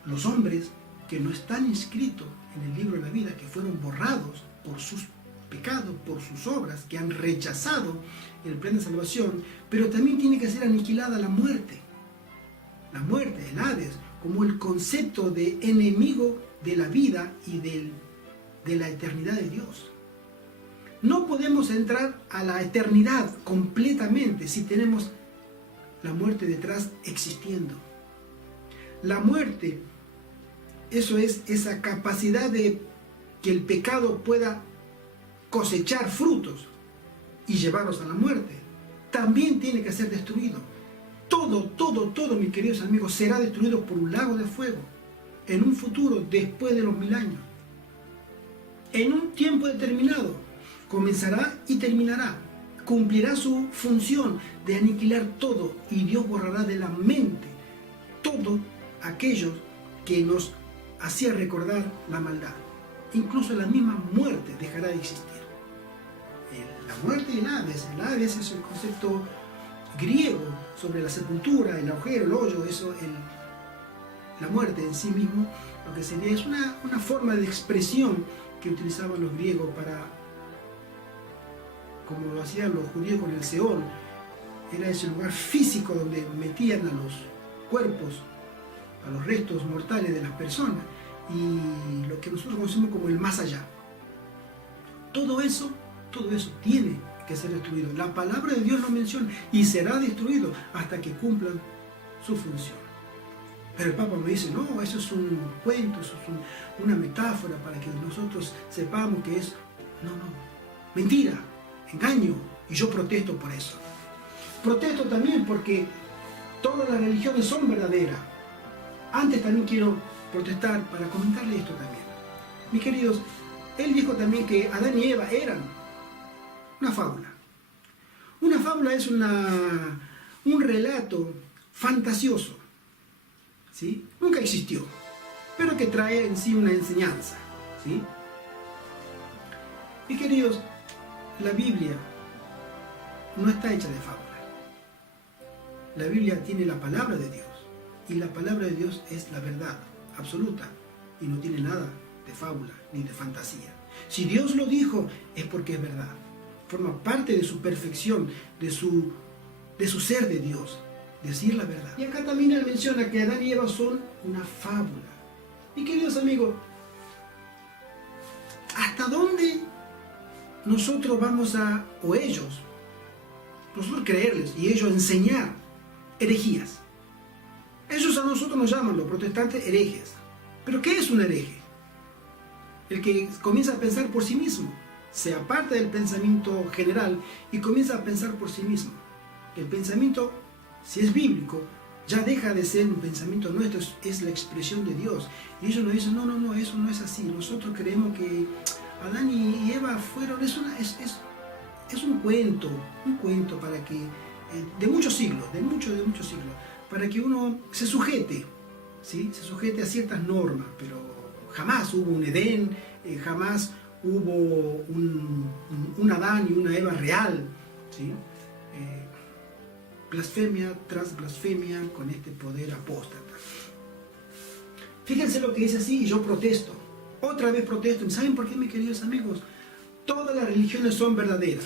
los hombres que no están inscritos en el libro de la vida, que fueron borrados por sus pecados, por sus obras, que han rechazado el plan de salvación, pero también tiene que ser aniquilada la muerte, el Hades, como el concepto de enemigo de la vida y de la eternidad de Dios. No podemos entrar a la eternidad completamente si tenemos la muerte detrás existiendo. La muerte, eso es esa capacidad de que el pecado pueda cosechar frutos y llevarlos a la muerte. También tiene que ser destruido. Todo, mis queridos amigos, será destruido por un lago de fuego en un futuro después de los 1000 años. En un tiempo determinado comenzará y terminará. Cumplirá su función de aniquilar todo y Dios borrará de la mente todo aquellos que nos hacía recordar la maldad. Incluso la misma muerte dejará de existir. La muerte y el Hades es el concepto griego sobre la sepultura, el agujero, el hoyo, la muerte en sí mismo, lo que sería es una forma de expresión que utilizaban los griegos para, como lo hacían los judíos con el Seol, era ese lugar físico donde metían a los cuerpos, a los restos mortales de las personas, y lo que nosotros conocemos como el más allá. Todo eso tiene que ser destruido. La palabra de Dios lo menciona y será destruido hasta que cumplan su función. Pero el Papa me dice, no, eso es un cuento, eso es una metáfora para que nosotros sepamos que es... No, mentira, engaño, y yo protesto por eso. Protesto también porque todas las religiones son verdaderas. Antes también quiero protestar para comentarle esto también. Mis queridos, él dijo también que Adán y Eva eran una fábula. Una fábula es un relato fantasioso, ¿sí? Nunca existió, pero que trae en sí una enseñanza, ¿sí? Y queridos, la Biblia no está hecha de fábula. La Biblia tiene la palabra de Dios, y la palabra de Dios es la verdad absoluta, y no tiene nada de fábula ni de fantasía. Si Dios lo dijo, es porque es verdad. Forma parte de su perfección, de su ser de Dios, decir la verdad. Y acá también él menciona que Adán y Eva son una fábula. Y queridos amigos, ¿hasta dónde nosotros vamos a, o ellos, nosotros creerles y ellos enseñar herejías? Ellos a nosotros nos llaman, los protestantes, herejes. ¿Pero qué es un hereje? El que comienza a pensar por sí mismo, se aparta del pensamiento general y comienza a pensar por sí mismo. El pensamiento, si es bíblico, ya deja de ser un pensamiento nuestro, es la expresión de Dios. Y ellos nos dicen, no, eso no es así. Nosotros creemos que Adán y Eva fueron, es un cuento para que, de muchos siglos, de muchos siglos, para que uno se sujete, ¿sí? Se sujete a ciertas normas, pero jamás hubo un Edén, jamás hubo un Adán y una Eva real, ¿sí? Blasfemia tras blasfemia con este poder apóstata. Fíjense lo que dice así, y yo protesto, otra vez protesto. ¿Saben por qué, mis queridos amigos? Todas las religiones son verdaderas.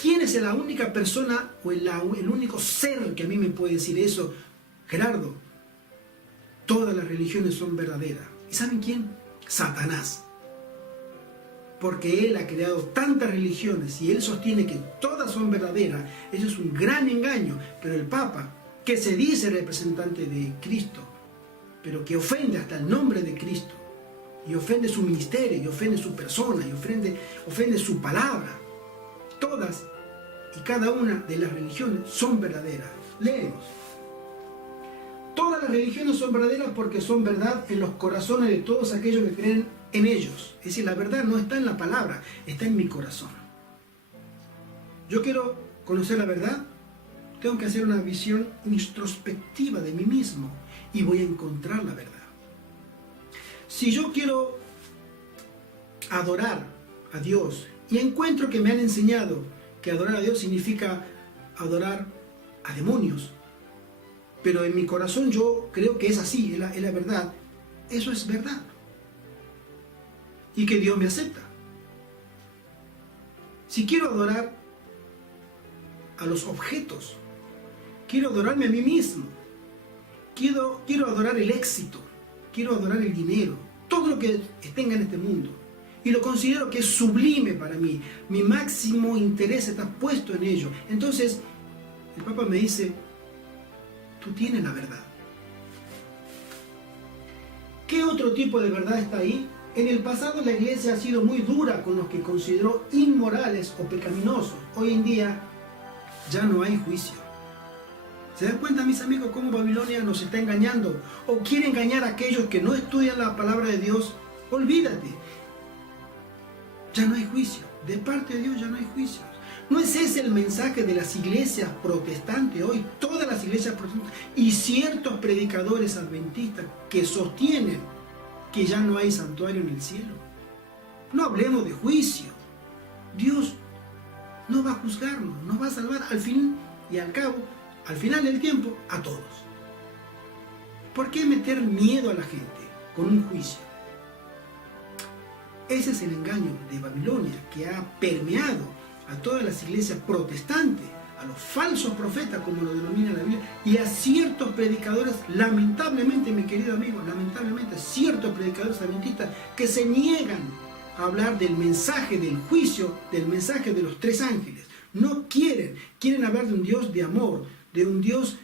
¿Quién es la única persona o el único ser que a mí me puede decir eso? Gerardo, todas las religiones son verdaderas. ¿Y saben quién? Satanás. Porque él ha creado tantas religiones y él sostiene que todas son verdaderas. Eso es un gran engaño. Pero el Papa, que se dice representante de Cristo, pero que ofende hasta el nombre de Cristo, y ofende su ministerio, y ofende su persona, y ofende su palabra, todas y cada una de las religiones son verdaderas. Leemos. Todas las religiones son verdaderas porque son verdad en los corazones de todos aquellos que creen en ellos. Es decir, la verdad no está en la palabra, está en mi corazón. Yo quiero conocer la verdad, tengo que hacer una visión introspectiva de mí mismo y voy a encontrar la verdad. Si yo quiero adorar a Dios y encuentro que me han enseñado que adorar a Dios significa adorar a demonios, pero en mi corazón yo creo que es así, es la verdad, eso es verdad. Y que Dios me acepta. Si quiero adorar a los objetos, quiero adorarme a mí mismo, quiero adorar el éxito, quiero adorar el dinero, todo lo que tenga en este mundo, y lo considero que es sublime para mí, mi máximo interés está puesto en ello. Entonces, el Papa me dice, tú tienes la verdad. ¿Qué otro tipo de verdad está ahí? En el pasado la iglesia ha sido muy dura con los que consideró inmorales o pecaminosos. Hoy en día ya no hay juicio. ¿Se dan cuenta, mis amigos, cómo Babilonia nos está engañando? ¿O quiere engañar a aquellos que no estudian la palabra de Dios? Olvídate. Ya no hay juicio. De parte de Dios ya no hay juicios. ¿No es ese el mensaje de las iglesias protestantes hoy? Todas las iglesias protestantes y ciertos predicadores adventistas que sostienen que ya no hay santuario en el cielo. No hablemos de juicio. Dios no va a juzgarnos, nos va a salvar al fin y al cabo, al final del tiempo, a todos. ¿Por qué meter miedo a la gente con un juicio? Ese es el engaño de Babilonia que ha permeado a todas las iglesias protestantes, a los falsos profetas, como lo denomina la Biblia, y a ciertos predicadores, lamentablemente, mi querido amigo, lamentablemente, ciertos predicadores adventistas que se niegan a hablar del mensaje del juicio, del mensaje de los tres ángeles. No quieren hablar de un Dios de amor, de un Dios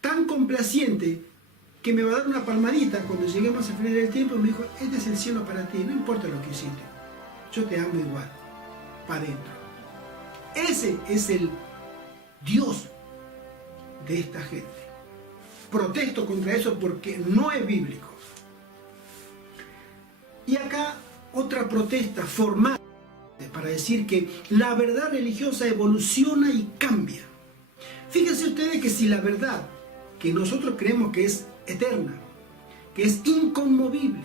tan complaciente que me va a dar una palmadita cuando lleguemos al final del tiempo y me dijo, este es el cielo para ti, no importa lo que hiciste, yo te amo igual, para adentro. Ese es el Dios de esta gente. Protesto contra eso porque no es bíblico. Y acá otra protesta formal para decir que la verdad religiosa evoluciona y cambia. Fíjense ustedes que si la verdad que nosotros creemos que es eterna, que es inconmovible,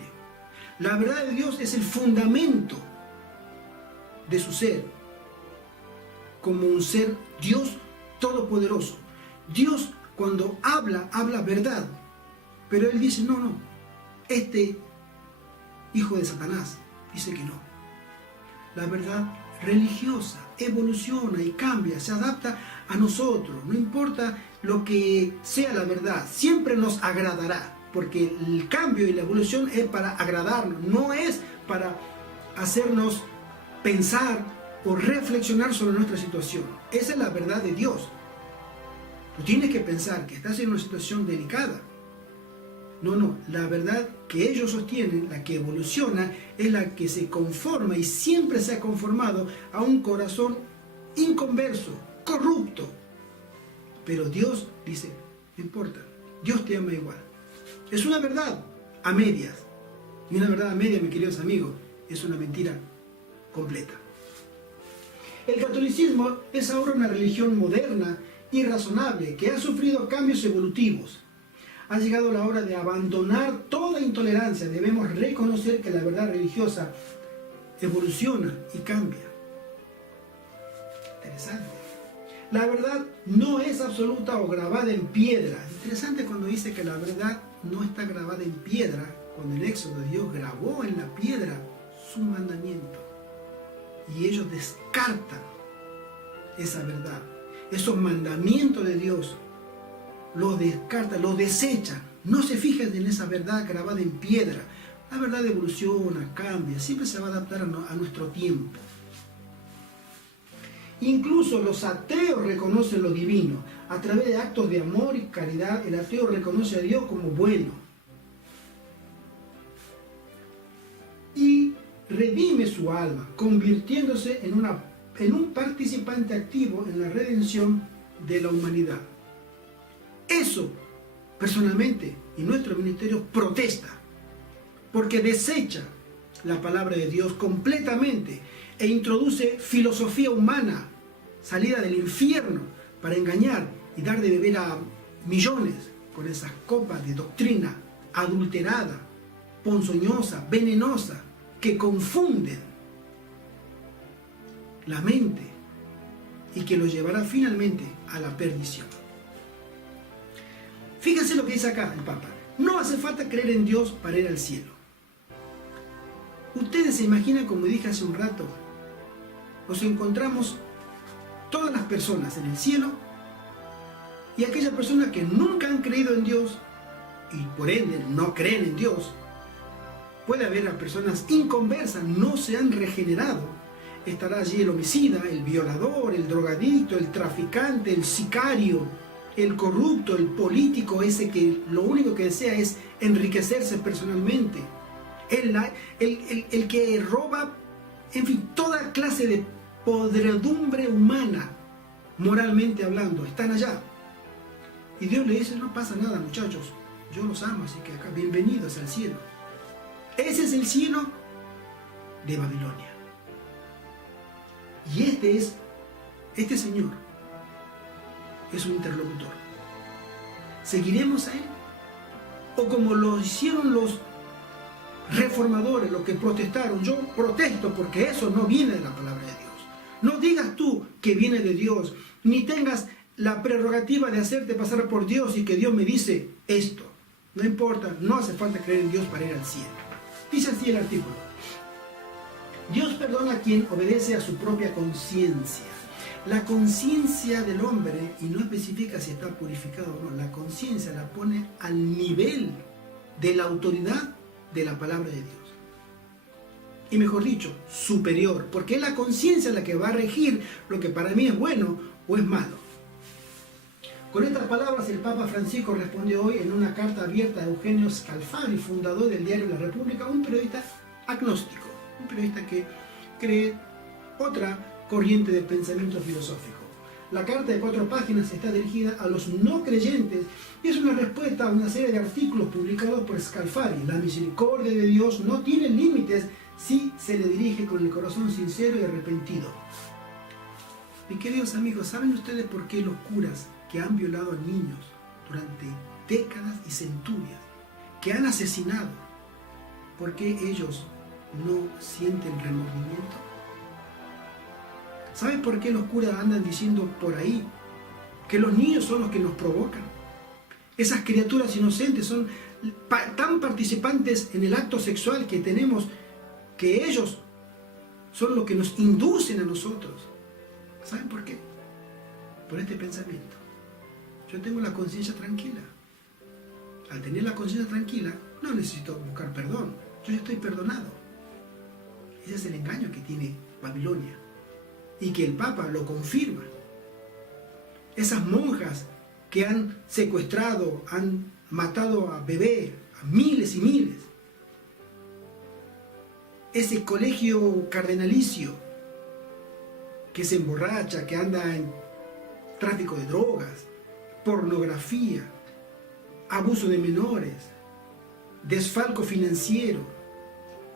la verdad de Dios es el fundamento de su ser, como un ser Dios todopoderoso. Dios cuando habla verdad, pero Él dice, no, este hijo de Satanás dice que no. La verdad religiosa evoluciona y cambia, se adapta a nosotros, no importa lo que sea la verdad, siempre nos agradará, porque el cambio y la evolución es para agradarnos, no es para hacernos pensar o reflexionar sobre nuestra situación. Esa es la verdad de Dios. Tú tienes que pensar que estás en una situación delicada. No, la verdad que ellos sostienen, la que evoluciona, es la que se conforma y siempre se ha conformado a un corazón inconverso, corrupto. Pero Dios dice, no importa, Dios te ama igual. Es una verdad a medias. Y una verdad a medias, mis queridos amigos, es una mentira completa. El catolicismo es ahora una religión moderna y razonable que ha sufrido cambios evolutivos. Ha llegado la hora de abandonar toda intolerancia. Debemos reconocer que la verdad religiosa evoluciona y cambia. Interesante. La verdad no es absoluta o grabada en piedra. Interesante cuando dice que la verdad no está grabada en piedra, cuando en Éxodo Dios grabó en la piedra su mandamiento. Y ellos descartan esa verdad. Esos mandamientos de Dios los descartan, los desechan. No se fijen en esa verdad grabada en piedra. La verdad evoluciona, cambia, siempre se va a adaptar a nuestro tiempo. Incluso los ateos reconocen lo divino. A través de actos de amor y caridad, el ateo reconoce a Dios como bueno. Y redime su alma, convirtiéndose en un participante activo en la redención de la humanidad. Eso, personalmente, y nuestro ministerio protesta, porque desecha la palabra de Dios completamente e introduce filosofía humana, salida del infierno, para engañar y dar de beber a millones con esas copas de doctrina adulterada, ponzoñosa, venenosa, que confunden la mente y que lo llevará finalmente a la perdición. Fíjense lo que dice acá el Papa. No hace falta creer en Dios para ir al cielo. Ustedes se imaginan, como dije hace un rato, nos encontramos todas las personas en el cielo y aquellas personas que nunca han creído en Dios y por ende no creen en Dios. Puede haber a personas inconversas, no se han regenerado. Estará allí el homicida, el violador, el drogadicto, el traficante, el sicario, el corrupto, el político, ese que lo único que desea es enriquecerse personalmente, el que roba, en fin, toda clase de podredumbre humana, moralmente hablando, están allá. Y Dios le dice, no pasa nada, muchachos, yo los amo, así que acá, bienvenidos al cielo. Ese es el cielo de Babilonia. Y este Señor es un interlocutor. ¿Seguiremos a Él? O como lo hicieron los reformadores, los que protestaron, yo protesto porque eso no viene de la palabra de Dios. No digas tú que viene de Dios, ni tengas la prerrogativa de hacerte pasar por Dios y que Dios me dice esto. No importa, no hace falta creer en Dios para ir al cielo. Dice así el artículo. Dios perdona a quien obedece a su propia conciencia. La conciencia del hombre, y no especifica si está purificado o no, la conciencia la pone al nivel de la autoridad de la palabra de Dios. Y mejor dicho, superior, porque es la conciencia la que va a regir lo que para mí es bueno o es malo. Con estas palabras el Papa Francisco respondió hoy en una carta abierta a Eugenio Scalfari, fundador del diario La República, un periodista agnóstico, un periodista que cree otra corriente de pensamiento filosófico. La carta de 4 páginas está dirigida a los no creyentes y es una respuesta a una serie de artículos publicados por Scalfari. La misericordia de Dios no tiene límites si se le dirige con el corazón sincero y arrepentido. Mis queridos amigos, ¿saben ustedes por qué los curas que han violado a niños durante décadas y centurias, que han asesinado, por qué ellos no sienten remordimiento? ¿Saben por qué los curas andan diciendo por ahí que los niños son los que nos provocan? Esas criaturas inocentes son tan participantes en el acto sexual que tenemos, que ellos son los que nos inducen a nosotros. ¿Saben por qué? Por este pensamiento. Yo tengo la conciencia tranquila. Al tener la conciencia tranquila, no necesito buscar perdón. Yo ya estoy perdonado. Ese es el engaño que tiene Babilonia. Y que el Papa lo confirma. Esas monjas que han secuestrado, han matado a bebés, a miles y miles. Ese colegio cardenalicio que se emborracha, que anda en tráfico de drogas, pornografía, abuso de menores, desfalco financiero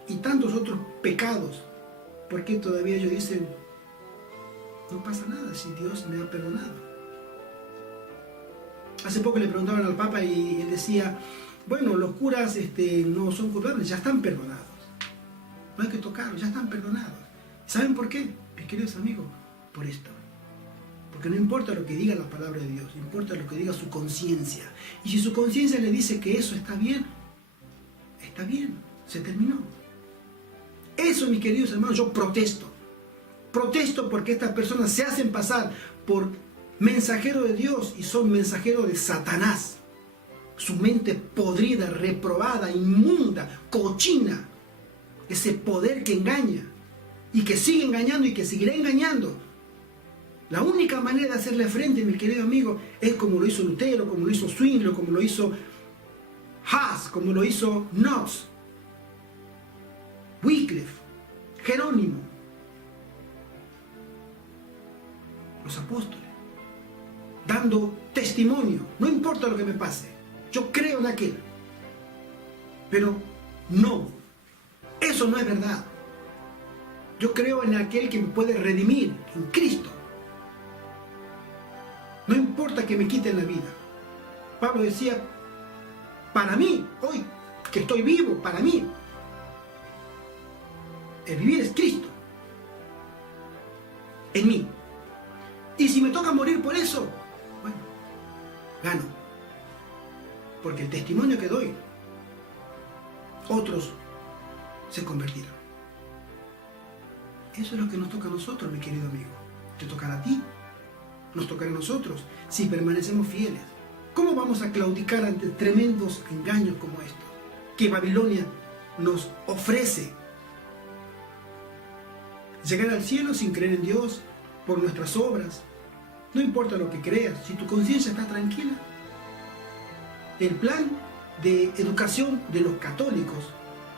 y tantos otros pecados. ¿Por qué todavía ellos dicen, no pasa nada si Dios me ha perdonado? Hace poco le preguntaban al Papa y él decía, bueno, los curas no son culpables, ya están perdonados. No hay que tocarlos, ya están perdonados. ¿Saben por qué, mis queridos amigos? Por esto. Porque no importa lo que diga la palabra de Dios, importa lo que diga su conciencia. Y si su conciencia le dice que eso está bien, se terminó. Eso, mis queridos hermanos, yo protesto. Protesto porque estas personas se hacen pasar por mensajeros de Dios y son mensajeros de Satanás. Su mente podrida, reprobada, inmunda, cochina. Ese poder que engaña y que sigue engañando y que seguirá engañando. La única manera de hacerle frente, mi querido amigo, es como lo hizo Lutero, como lo hizo Zwinglio, como lo hizo Huss, como lo hizo Knox, Wycliffe, Jerónimo, los apóstoles, dando testimonio. No importa lo que me pase, yo creo en aquel. Pero no, eso no es verdad. Yo creo en aquel que me puede redimir, en Cristo. No importa que me quiten la vida. Pablo decía, para mí, hoy que estoy vivo, para mí, el vivir es Cristo. En mí. Y si me toca morir por eso, bueno, gano. Porque el testimonio que doy, otros se convertirán. Eso es lo que nos toca a nosotros, mi querido amigo. Te tocará a ti, nos tocará a nosotros, si permanecemos fieles. ¿Cómo vamos a claudicar ante tremendos engaños como estos que Babilonia nos ofrece? Llegar al cielo sin creer en Dios, por nuestras obras. No importa lo que creas, si tu conciencia está tranquila. El plan de educación de los católicos,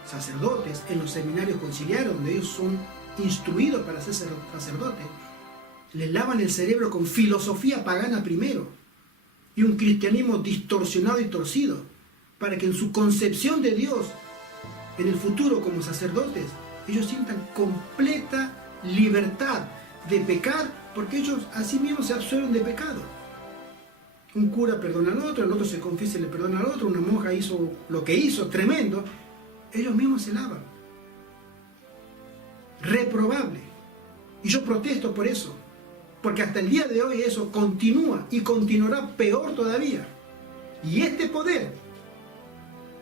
sacerdotes, en los seminarios conciliarios, donde ellos son instruidos para ser sacerdotes, les lavan el cerebro con filosofía pagana primero y un cristianismo distorsionado y torcido, para que en su concepción de Dios, en el futuro como sacerdotes, ellos sientan completa libertad de pecar, porque ellos a sí mismos se absuelven de pecado. Un cura perdona al otro, el otro se confiesa y le perdona al otro, una monja hizo lo que hizo, tremendo, ellos mismos se lavan. Reprobable. Y yo protesto por eso, porque hasta el día de hoy eso continúa y continuará peor todavía. Y este poder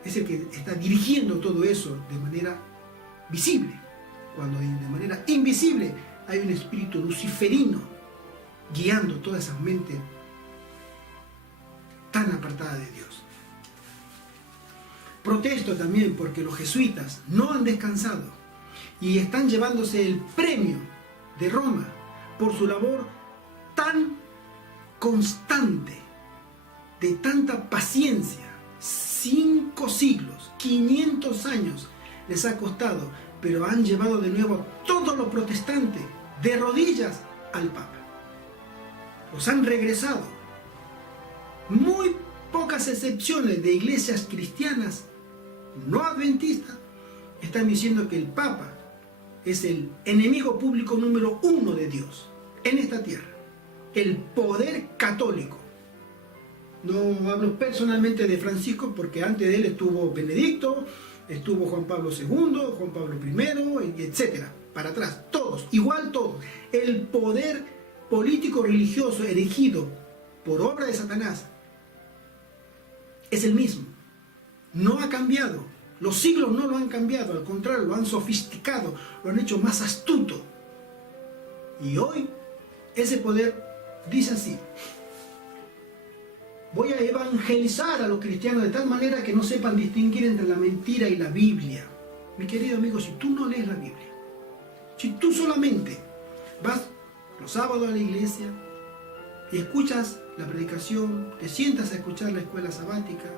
es el que está dirigiendo todo eso de manera visible, cuando de manera invisible hay un espíritu luciferino guiando toda esa mente tan apartada de Dios. Protesto también porque los jesuitas no han descansado y están llevándose el premio de Roma por su labor tan constante, de tanta paciencia. 5 siglos, 500 años les ha costado, pero han llevado de nuevo a todos los protestantes de rodillas al Papa. Los han regresado. Muy pocas excepciones de iglesias cristianas no adventistas están diciendo que el Papa es el enemigo público número 1 de Dios en esta tierra. El poder católico. No hablo personalmente de Francisco porque antes de él estuvo Benedicto, estuvo Juan Pablo II, Juan Pablo I, etcétera. Para atrás, todos, igual todos. El poder político religioso erigido por obra de Satanás es el mismo. No ha cambiado. Los siglos no lo han cambiado, al contrario, lo han sofisticado, lo han hecho más astuto. Y hoy ese poder dice así: voy a evangelizar a los cristianos de tal manera que no sepan distinguir entre la mentira y la Biblia. Mi querido amigo, si tú no lees la Biblia, si tú solamente vas los sábados a la iglesia y escuchas la predicación, te sientas a escuchar la escuela sabática,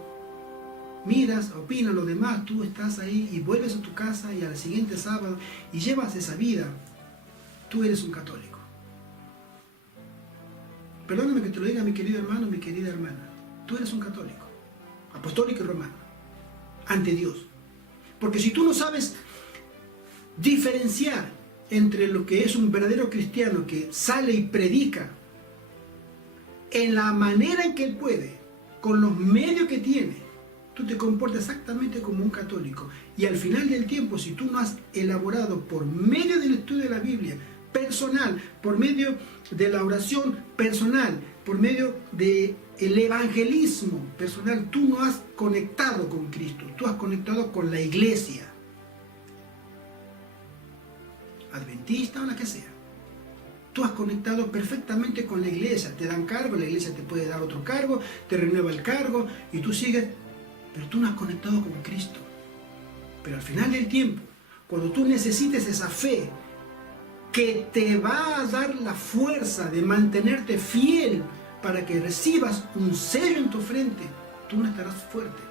miras, opinan los demás, tú estás ahí y vuelves a tu casa y al siguiente sábado y llevas esa vida, tú eres un católico. Perdóname que te lo diga, mi querido hermano, mi querida hermana, tú eres un católico, apostólico y romano, ante Dios. Porque si tú no sabes diferenciar entre lo que es un verdadero cristiano que sale y predica en la manera en que él puede, con los medios que tiene, tú te comportas exactamente como un católico. Y al final del tiempo, si tú no has elaborado por medio del estudio de la Biblia personal, por medio de la oración personal, por medio del evangelismo personal, tú no has conectado con Cristo, tú has conectado con la iglesia, adventista o la que sea. Tú has conectado perfectamente con la iglesia, te dan cargo, la iglesia te puede dar otro cargo, te renueva el cargo y tú sigues, pero tú no has conectado con Cristo. Pero al final del tiempo, cuando tú necesites esa fe que te va a dar la fuerza de mantenerte fiel para que recibas un sello en tu frente, tú no estarás fuerte,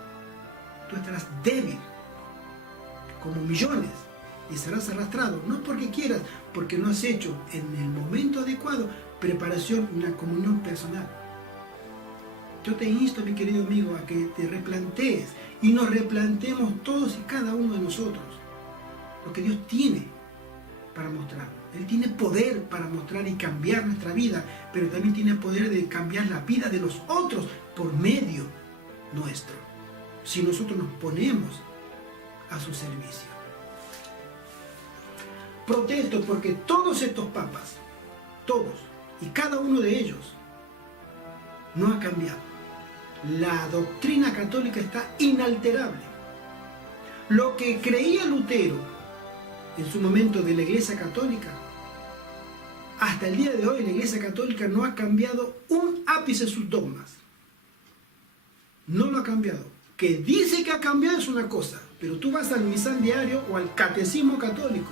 tú estarás débil, como millones, y serás arrastrado, no porque quieras, porque no has hecho en el momento adecuado preparación, una comunión personal. Yo te insto, mi querido amigo, a que te replantees y nos replanteemos todos y cada uno de nosotros lo que Dios tiene para mostrarnos. Él tiene poder para mostrar y cambiar nuestra vida, pero también tiene poder de cambiar la vida de los otros por medio nuestro, si nosotros nos ponemos a su servicio. Protesto porque todos estos papas, todos y cada uno de ellos, no ha cambiado. La doctrina católica está inalterable. Lo que creía Lutero en su momento de la Iglesia Católica, hasta el día de hoy la Iglesia Católica no ha cambiado un ápice de sus dogmas. No lo ha cambiado. Que dice que ha cambiado es una cosa, pero tú vas al misal diario o al catecismo católico.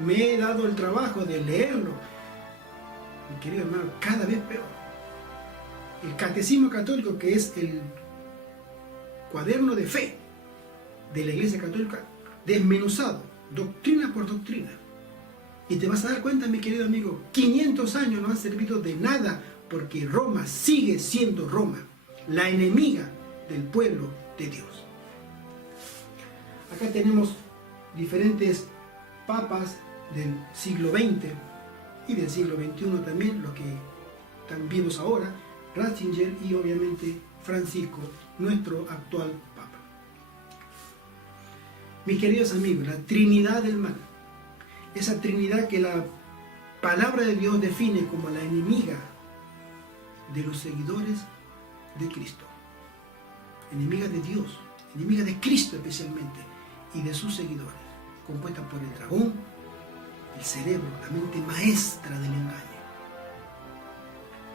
Me he dado el trabajo de leerlo. Mi querido hermano, cada vez peor. El catecismo católico, que es el cuaderno de fe de la Iglesia Católica, desmenuzado, doctrina por doctrina. Y te vas a dar cuenta, mi querido amigo, 500 años no han servido de nada porque Roma sigue siendo Roma, la enemiga del pueblo de Dios. Acá tenemos diferentes papas del siglo XX y del siglo XXI también, los que están vivos ahora, Ratzinger y obviamente Francisco, nuestro actual papa. Mis queridos amigos, la Trinidad del mal, esa Trinidad que la palabra de Dios define como la enemiga de los seguidores de Cristo, enemiga de Dios, enemiga de Cristo especialmente y de sus seguidores, compuesta por el dragón, el cerebro, la mente maestra del engaño,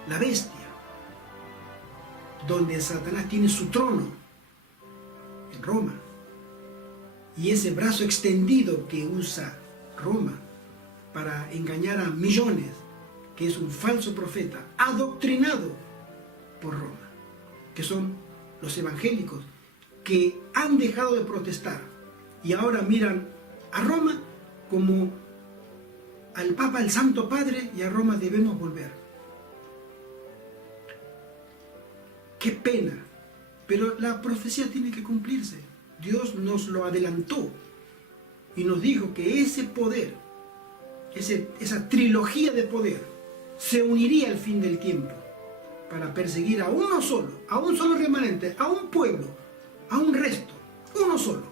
la bestia, donde Satanás tiene su trono en Roma, y ese brazo extendido que usa Roma para engañar a millones, que es un falso profeta adoctrinado por Roma, que son los evangélicos que han dejado de protestar y ahora miran a Roma como al Papa, el Santo Padre, y a Roma debemos volver. Qué pena, pero la profecía tiene que cumplirse. Dios nos lo adelantó y nos dijo que ese poder, esa trilogía de poder, se uniría al fin del tiempo para perseguir a uno solo, a un solo remanente, a un pueblo, a un resto, uno solo,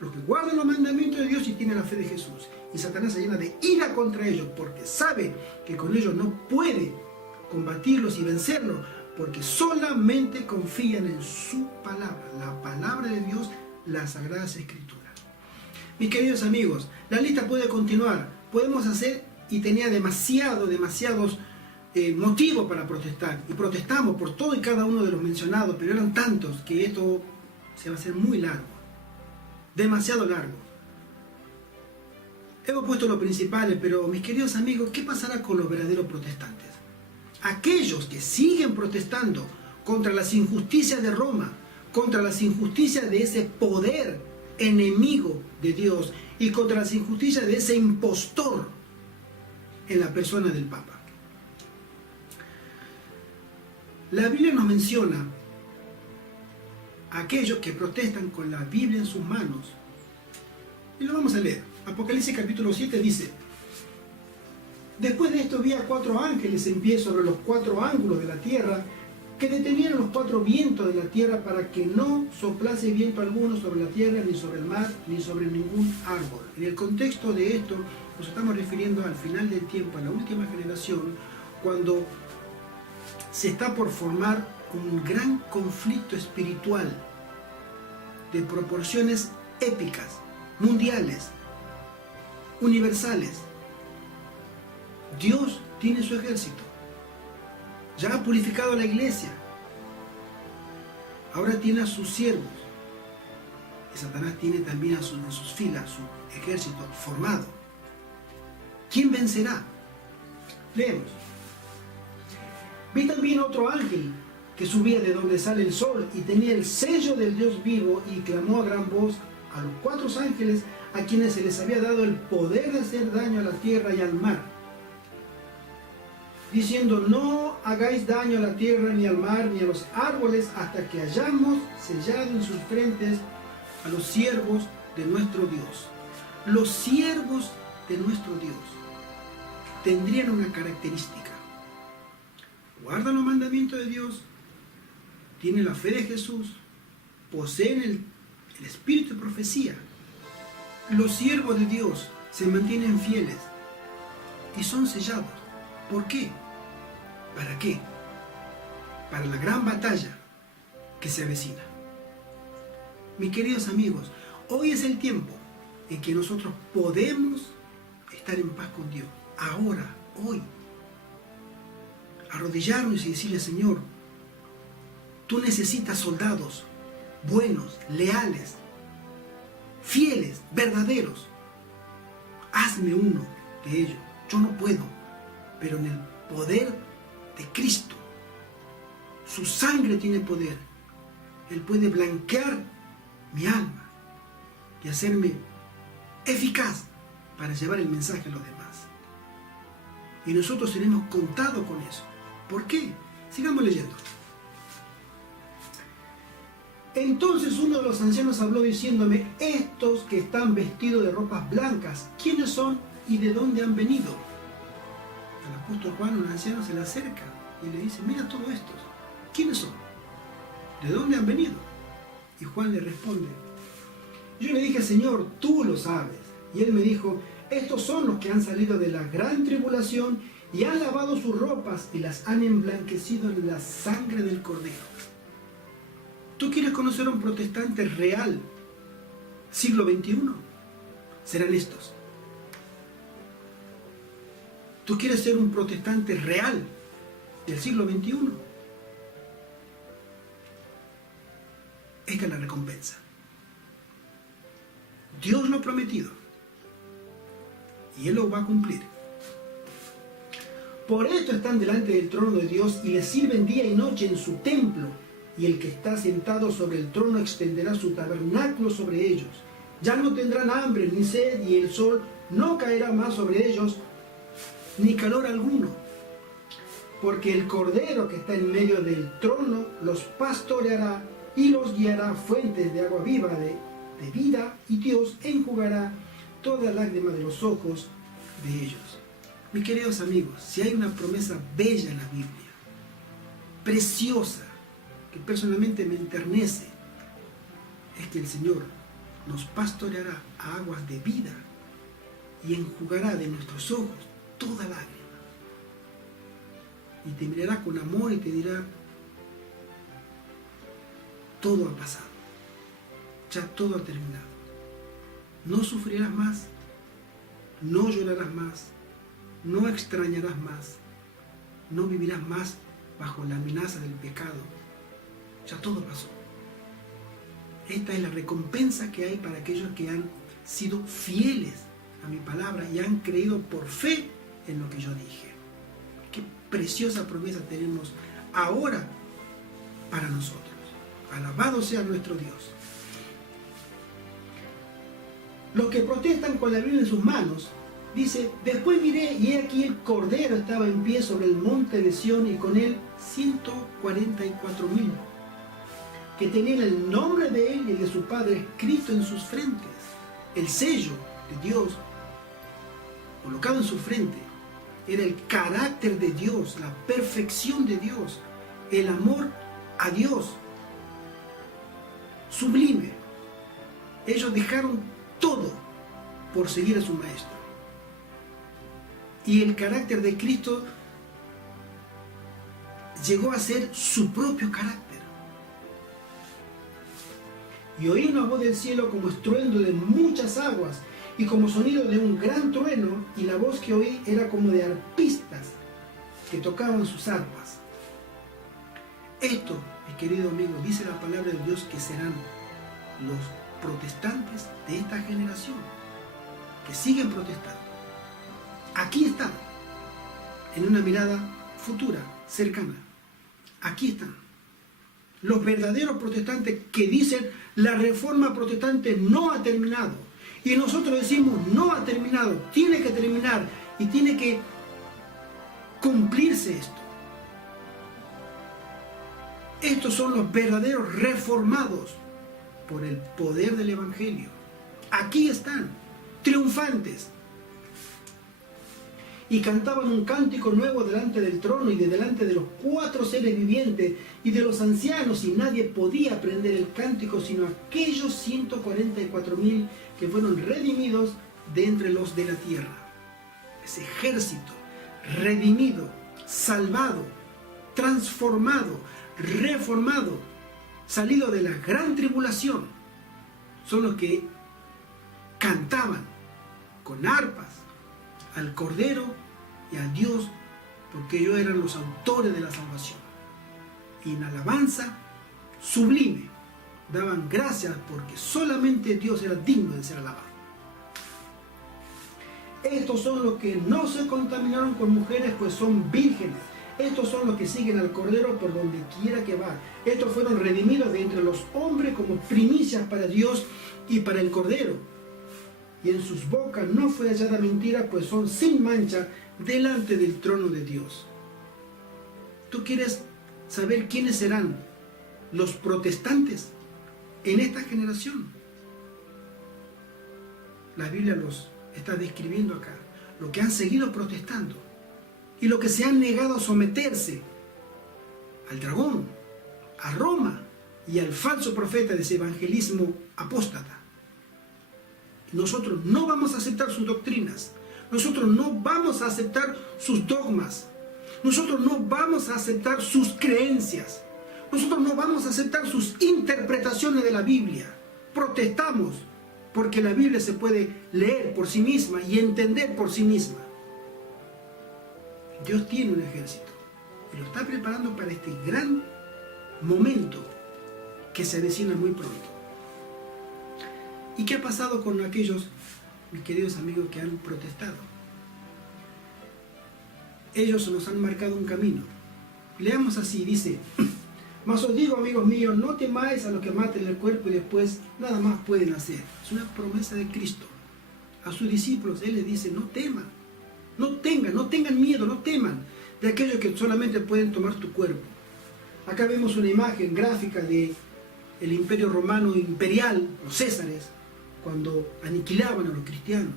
los que guardan los mandamientos de Dios y tienen la fe de Jesús. Y Satanás se llena de ira contra ellos porque sabe que con ellos no puede combatirlos y vencerlos, porque solamente confían en su palabra, la palabra de Dios, las Sagradas Escrituras. Mis queridos amigos, la lista puede continuar. Podemos hacer, y tenía demasiados motivos para protestar, y protestamos por todo y cada uno de los mencionados, pero eran tantos que esto se va a hacer muy largo, demasiado largo. Hemos puesto los principales, pero mis queridos amigos, ¿qué pasará con los verdaderos protestantes? Aquellos que siguen protestando contra las injusticias de Roma, contra las injusticias de ese poder enemigo de Dios y contra las injusticias de ese impostor en la persona del Papa. La Biblia nos menciona a aquellos que protestan con la Biblia en sus manos. Y lo vamos a leer. Apocalipsis capítulo 7 dice: después de esto vi a 4 ángeles en pie sobre los 4 ángulos de la tierra, que detenían los 4 vientos de la tierra para que no soplase viento alguno sobre la tierra, ni sobre el mar, ni sobre ningún árbol. En el contexto de esto nos estamos refiriendo al final del tiempo, a la última generación, cuando se está por formar un gran conflicto espiritual de proporciones épicas, mundiales, universales. Dios tiene su ejército, ya ha purificado a la iglesia, ahora tiene a sus siervos, y Satanás tiene también en sus filas su ejército formado. ¿Quién vencerá? Leemos. Vi también otro ángel que subía de donde sale el sol y tenía el sello del Dios vivo, y clamó a gran voz a los 4 ángeles a quienes se les había dado el poder de hacer daño a la tierra y al mar, diciendo: no hagáis daño a la tierra, ni al mar, ni a los árboles, hasta que hayamos sellado en sus frentes a los siervos de nuestro Dios. Los siervos de nuestro Dios tendrían una característica: guardan los mandamientos de Dios, tienen la fe de Jesús, poseen el espíritu de profecía. Los siervos de Dios se mantienen fieles y son sellados. ¿Por qué? ¿Para qué? Para la gran batalla que se avecina. Mis queridos amigos, hoy es el tiempo en que nosotros podemos estar en paz con Dios. Ahora, hoy. Arrodillarnos y decirle: Señor, tú necesitas soldados buenos, leales, fieles, verdaderos. Hazme uno de ellos. Yo no puedo, pero en el poder de Cristo, su sangre tiene poder. Él puede blanquear mi alma y hacerme eficaz para llevar el mensaje a los demás. Y nosotros tenemos contado con eso. ¿Por qué? Sigamos leyendo. Entonces uno de los ancianos habló diciéndome: estos que están vestidos de ropas blancas, ¿quiénes son y de dónde han venido? Al apóstol Juan, un anciano, se le acerca y le dice: mira todos estos, ¿quiénes son? ¿De dónde han venido? Y Juan le responde: yo le dije: Señor, tú lo sabes. Y él me dijo: estos son los que han salido de la gran tribulación y han lavado sus ropas y las han emblanquecido en la sangre del Cordero. ¿Tú quieres conocer a un protestante real, siglo XXI? Serán estos. ¿Tú quieres ser un protestante real del siglo XXI? Esta es la recompensa. Dios lo ha prometido y Él lo va a cumplir. Por esto están delante del trono de Dios y le sirven día y noche en su templo, y el que está sentado sobre el trono extenderá su tabernáculo sobre ellos. Ya no tendrán hambre ni sed, y el sol no caerá más sobre ellos, ni calor alguno, porque el Cordero que está en medio del trono los pastoreará y los guiará a fuentes de agua viva de vida, y Dios enjugará toda lágrima de los ojos de ellos. Mis queridos amigos, si hay una promesa bella en la Biblia, preciosa, que personalmente me enternece, es que el Señor nos pastoreará a aguas de vida y enjugará de nuestros ojos toda lágrima. Y te mirará con amor y te dirá, todo ha pasado, ya todo ha terminado. No sufrirás más, no llorarás más, no extrañarás más, no vivirás más bajo la amenaza del pecado. Ya todo pasó. Esta es la recompensa que hay para aquellos que han sido fieles a mi palabra y han creído por fe en lo que yo dije. Qué preciosa promesa tenemos ahora para nosotros. Alabado sea nuestro Dios. Los que protestan con la Biblia en sus manos, dice, después miré y he aquí el Cordero estaba en pie sobre el monte de Sión y con él 144,000, que tenían el nombre de él y el de su Padre escrito en sus frentes. El sello de Dios colocado en su frente era el carácter de Dios, la perfección de Dios, el amor a Dios, sublime. Ellos dejaron todo por seguir a su Maestro. Y el carácter de Cristo llegó a ser su propio carácter. Y oí una voz del cielo como estruendo de muchas aguas y como sonido de un gran trueno, y la voz que oí era como de arpistas que tocaban sus arpas. Esto, mi querido amigo, dice la palabra de Dios que serán los protestantes de esta generación, que siguen protestando. Aquí están, en una mirada futura, cercana. Aquí están. Los verdaderos protestantes que dicen la reforma protestante no ha terminado. Y nosotros decimos no ha terminado, tiene que terminar y tiene que cumplirse esto. Estos son los verdaderos reformados por el poder del Evangelio. Aquí están, triunfantes. Y cantaban un cántico nuevo delante del trono y de delante de los 4 seres vivientes y de los ancianos, y nadie podía aprender el cántico sino aquellos 144,000 que fueron redimidos de entre los de la tierra. Ese ejército redimido, salvado, transformado, reformado, salido de la gran tribulación, son los que cantaban con arpas al Cordero y a Dios, porque ellos eran los autores de la salvación. Y en alabanza sublime daban gracias porque solamente Dios era digno de ser alabado. Estos son los que no se contaminaron con mujeres, pues son vírgenes. Estos son los que siguen al Cordero por donde quiera que va. Estos fueron redimidos de entre los hombres como primicias para Dios y para el Cordero. Y en sus bocas no fue hallada mentira, pues son sin mancha delante del trono de Dios. ¿Tú quieres saber quiénes serán los protestantes en esta generación? La Biblia los está describiendo acá, los que han seguido protestando y los que se han negado a someterse al dragón, a Roma y al falso profeta de ese evangelismo apóstata. Nosotros no vamos a aceptar sus doctrinas, nosotros no vamos a aceptar sus dogmas, nosotros no vamos a aceptar sus creencias, nosotros no vamos a aceptar sus interpretaciones de la Biblia. Protestamos porque la Biblia se puede leer por sí misma y entender por sí misma. Dios tiene un ejército y lo está preparando para este gran momento que se avecina muy pronto. ¿Y qué ha pasado con aquellos, mis queridos amigos, que han protestado? Ellos nos han marcado un camino. Leamos así, dice: mas os digo, amigos míos, no temáis a los que maten el cuerpo y después nada más pueden hacer. Es una promesa de Cristo. A sus discípulos Él les dice: no teman, no tengan miedo, no teman de aquellos que solamente pueden tomar tu cuerpo. Acá vemos una imagen gráfica de el imperio romano imperial, los Césares, cuando aniquilaban a los cristianos,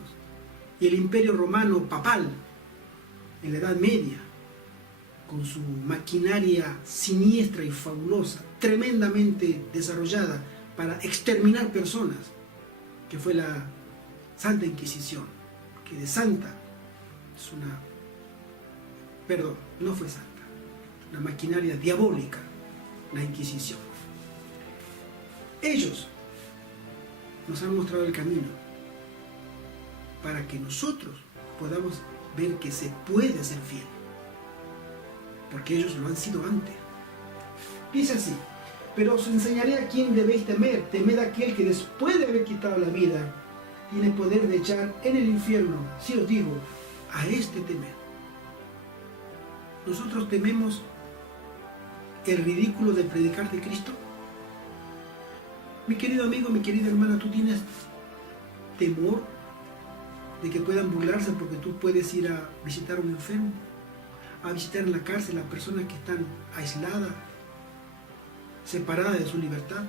y el imperio romano papal en la Edad Media, con su maquinaria siniestra y fabulosa, tremendamente desarrollada para exterminar personas, que fue la Santa Inquisición, que de santa es una... Perdón, no fue santa, una maquinaria diabólica, la Inquisición. Ellos nos han mostrado el camino para que nosotros podamos ver que se puede ser fiel, porque ellos lo han sido antes. Dice así: pero os enseñaré a quién debéis temer. Temed a aquel que después de haber quitado la vida tiene poder de echar en el infierno. Si os digo, a este temer. ¿Nosotros tememos el ridículo de predicar de Cristo? Mi querido amigo, mi querida hermana, ¿tú tienes temor de que puedan burlarse porque tú puedes ir a visitar a un enfermo, a visitar en la cárcel a personas que están aisladas, separadas de su libertad?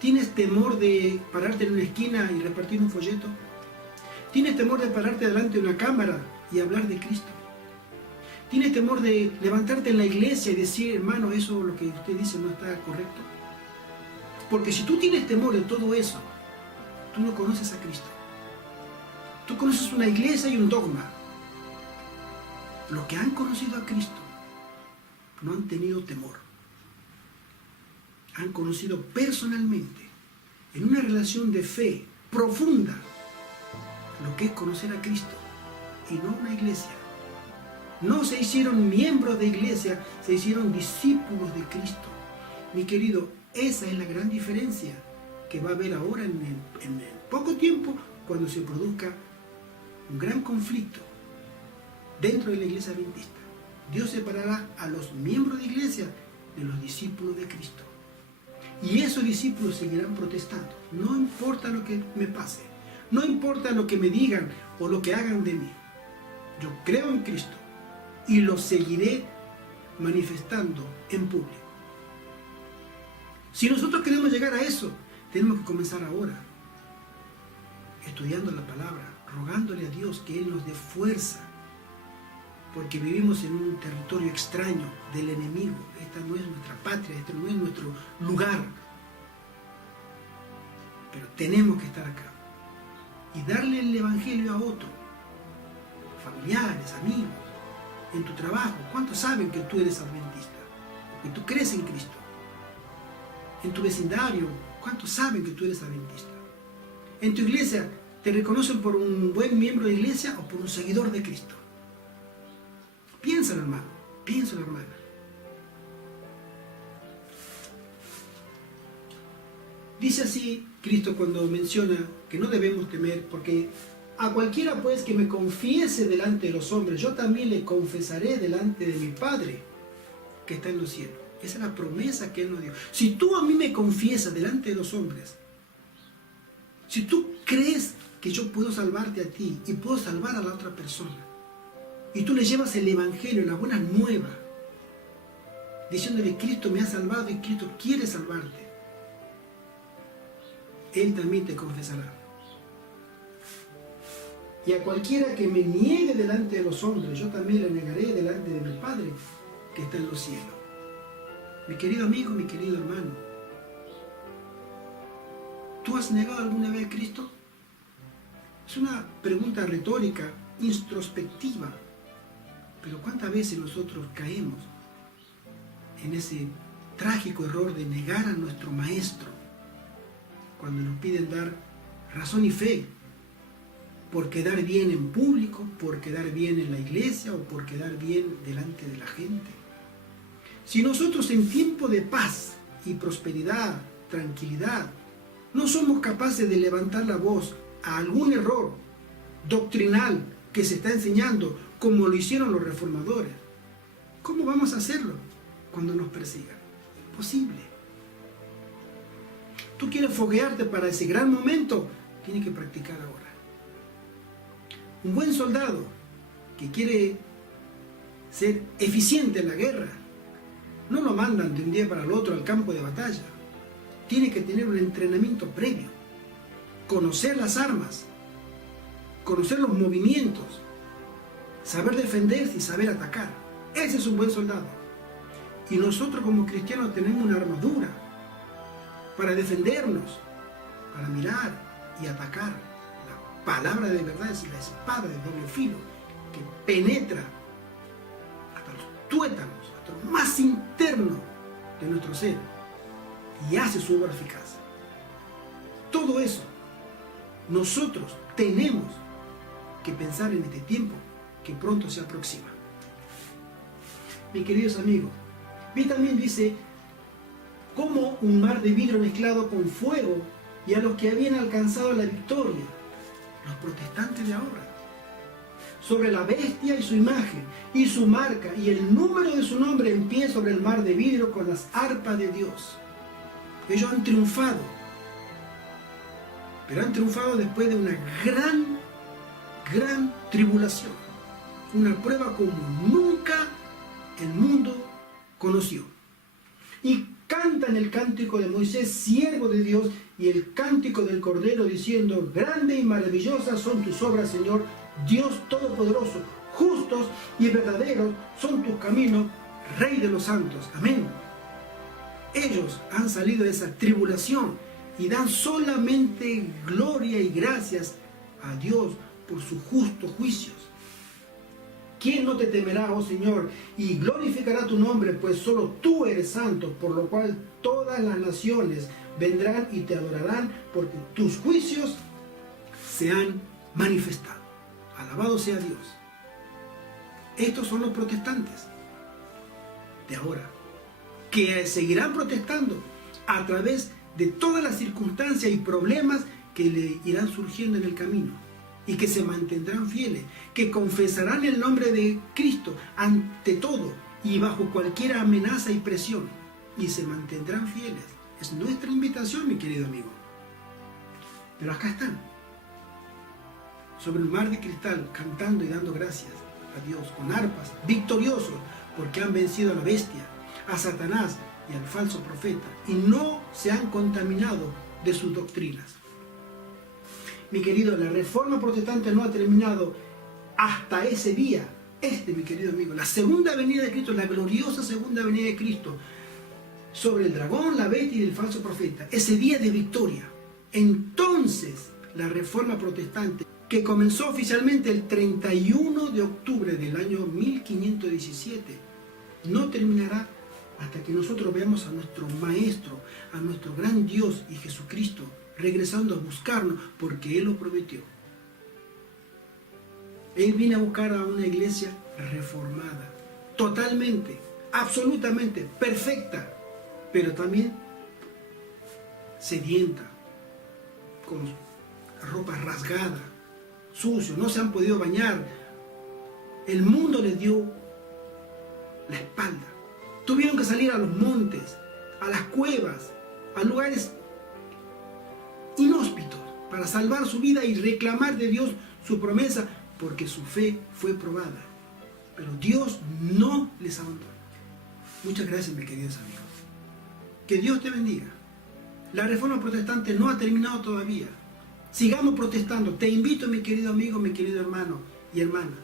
¿Tienes temor de pararte en una esquina y repartir un folleto? ¿Tienes temor de pararte delante de una cámara y hablar de Cristo? ¿Tienes temor de levantarte en la iglesia y decir, hermano, eso lo que usted dice no está correcto? Porque si tú tienes temor de todo eso, tú no conoces a Cristo. Tú conoces una iglesia y un dogma. Los que han conocido a Cristo no han tenido temor. Han conocido personalmente, en una relación de fe profunda, lo que es conocer a Cristo y no una iglesia. No se hicieron miembros de iglesia, se hicieron discípulos de Cristo. Mi querido, esa es la gran diferencia que va a haber ahora en poco tiempo, cuando se produzca un gran conflicto dentro de la iglesia adventista. Dios separará a los miembros de iglesia de los discípulos de Cristo. Y esos discípulos seguirán protestando. No importa lo que me pase, no importa lo que me digan o lo que hagan de mí. Yo creo en Cristo y lo seguiré manifestando en público. Si nosotros queremos llegar a eso, tenemos que comenzar ahora, estudiando la palabra, rogándole a Dios que Él nos dé fuerza, porque vivimos en un territorio extraño del enemigo. Esta no es nuestra patria, este no es nuestro lugar. Pero tenemos que estar acá y darle el evangelio a otro, familiares, amigos, en tu trabajo. ¿Cuántos saben que tú eres adventista? Que tú crees en Cristo. En tu vecindario, ¿cuántos saben que tú eres adventista? En tu iglesia, ¿te reconocen por un buen miembro de iglesia o por un seguidor de Cristo? Piénsalo, hermano, piénsalo, hermana. Dice así Cristo cuando menciona que no debemos temer, porque a cualquiera pues que me confiese delante de los hombres, yo también le confesaré delante de mi Padre que está en los cielos. Esa es la promesa que Él nos dio. Si tú a mí me confiesas delante de los hombres, si tú crees que yo puedo salvarte a ti y puedo salvar a la otra persona, y tú le llevas el evangelio, la buena nueva, diciéndole: Cristo me ha salvado y Cristo quiere salvarte, Él también te confesará. Y a cualquiera que me niegue delante de los hombres, yo también le negaré delante de mi Padre que está en los cielos. Mi querido amigo, mi querido hermano, ¿tú has negado alguna vez a Cristo? Es una pregunta retórica, introspectiva, pero ¿cuántas veces nosotros caemos en ese trágico error de negar a nuestro Maestro cuando nos piden dar razón y fe por quedar bien en público, por quedar bien en la iglesia o por quedar bien delante de la gente? Si nosotros en tiempo de paz y prosperidad, tranquilidad, no somos capaces de levantar la voz a algún error doctrinal que se está enseñando, como lo hicieron los reformadores, ¿cómo vamos a hacerlo cuando nos persigan? Imposible. Tú quieres foguearte para ese gran momento, tienes que practicar ahora. Un buen soldado que quiere ser eficiente en la guerra, no lo mandan de un día para el otro al campo de batalla. Tiene que tener un entrenamiento previo. conocer las armas, conocer los movimientos, saber defenderse y saber atacar. Ese es un buen soldado. Y nosotros como cristianos tenemos una armadura para defendernos, para mirar y atacar. La palabra de verdad es la espada de doble filo que penetra hasta los tuétanos, hasta lo más interno de nuestro ser y hace su obra eficaz. Todo eso nosotros tenemos que pensar en este tiempo que pronto se aproxima. Mis queridos amigos, y también dice, como un mar de vidrio mezclado con fuego, y a los que habían alcanzado la victoria, los protestantes de ahora, sobre la bestia y su imagen, y su marca, y el número de su nombre en pie sobre el mar de vidrio con las arpas de Dios. Ellos han triunfado, pero han triunfado después de una gran tribulación, una prueba como nunca el mundo conoció. Y cantan el cántico de Moisés, siervo de Dios, y el cántico del Cordero, diciendo, grande y maravillosas son tus obras, Señor, Dios Todopoderoso, justos y verdaderos son tus caminos, Rey de los santos. Amén. Ellos han salido de esa tribulación y dan solamente gloria y gracias a Dios por sus justos juicios. ¿Quién no te temerá, oh Señor, y glorificará tu nombre? Pues solo tú eres santo, por lo cual todas las naciones vendrán y te adorarán, porque tus juicios se han manifestado. Alabado sea Dios. Estos son los protestantes de ahora, que seguirán protestando a través de todas las circunstancias y problemas que le irán surgiendo en el camino, y que se mantendrán fieles, que confesarán el nombre de Cristo ante todo y bajo cualquier amenaza y presión, y se mantendrán fieles. Es nuestra invitación, mi querido amigo. Pero acá están, sobre el mar de cristal, cantando y dando gracias a Dios, con arpas, victoriosos, porque han vencido a la bestia, a Satanás y al falso profeta, y no se han contaminado de sus doctrinas. Mi querido, la reforma protestante no ha terminado hasta ese día. Mi querido amigo, la segunda venida de Cristo, la gloriosa segunda venida de Cristo, sobre el dragón, la bestia y el falso profeta, ese día de victoria. Entonces, la reforma protestante, que comenzó oficialmente el 31 de octubre del año 1517, no terminará hasta que nosotros veamos a nuestro Maestro, a nuestro gran Dios y Jesucristo, regresando a buscarnos, porque Él lo prometió. Él viene a buscar a una iglesia reformada, totalmente, absolutamente, perfecta, pero también sedienta, con ropa rasgada, sucio, no se han podido bañar. El mundo les dio la espalda. Tuvieron que salir a los montes, a las cuevas, a lugares inhóspitos para salvar su vida y reclamar de Dios su promesa, porque su fe fue probada. Pero Dios no les abandonó. Muchas gracias, mis queridos amigos. Que Dios te bendiga. La reforma protestante no ha terminado todavía. Sigamos protestando. Te invito, mi querido amigo, mi querido hermano y hermana,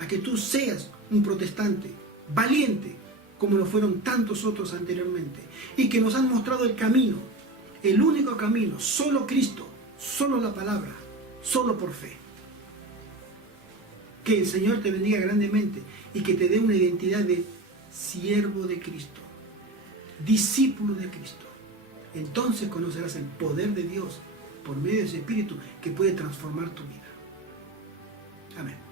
a que tú seas un protestante valiente, como lo fueron tantos otros anteriormente, y que nos han mostrado el camino, el único camino, solo Cristo, solo la palabra, solo por fe. Que el Señor te bendiga grandemente y que te dé una identidad de siervo de Cristo, discípulo de Cristo. Entonces conocerás el poder de Dios por medio de ese Espíritu que puede transformar tu vida. Amén.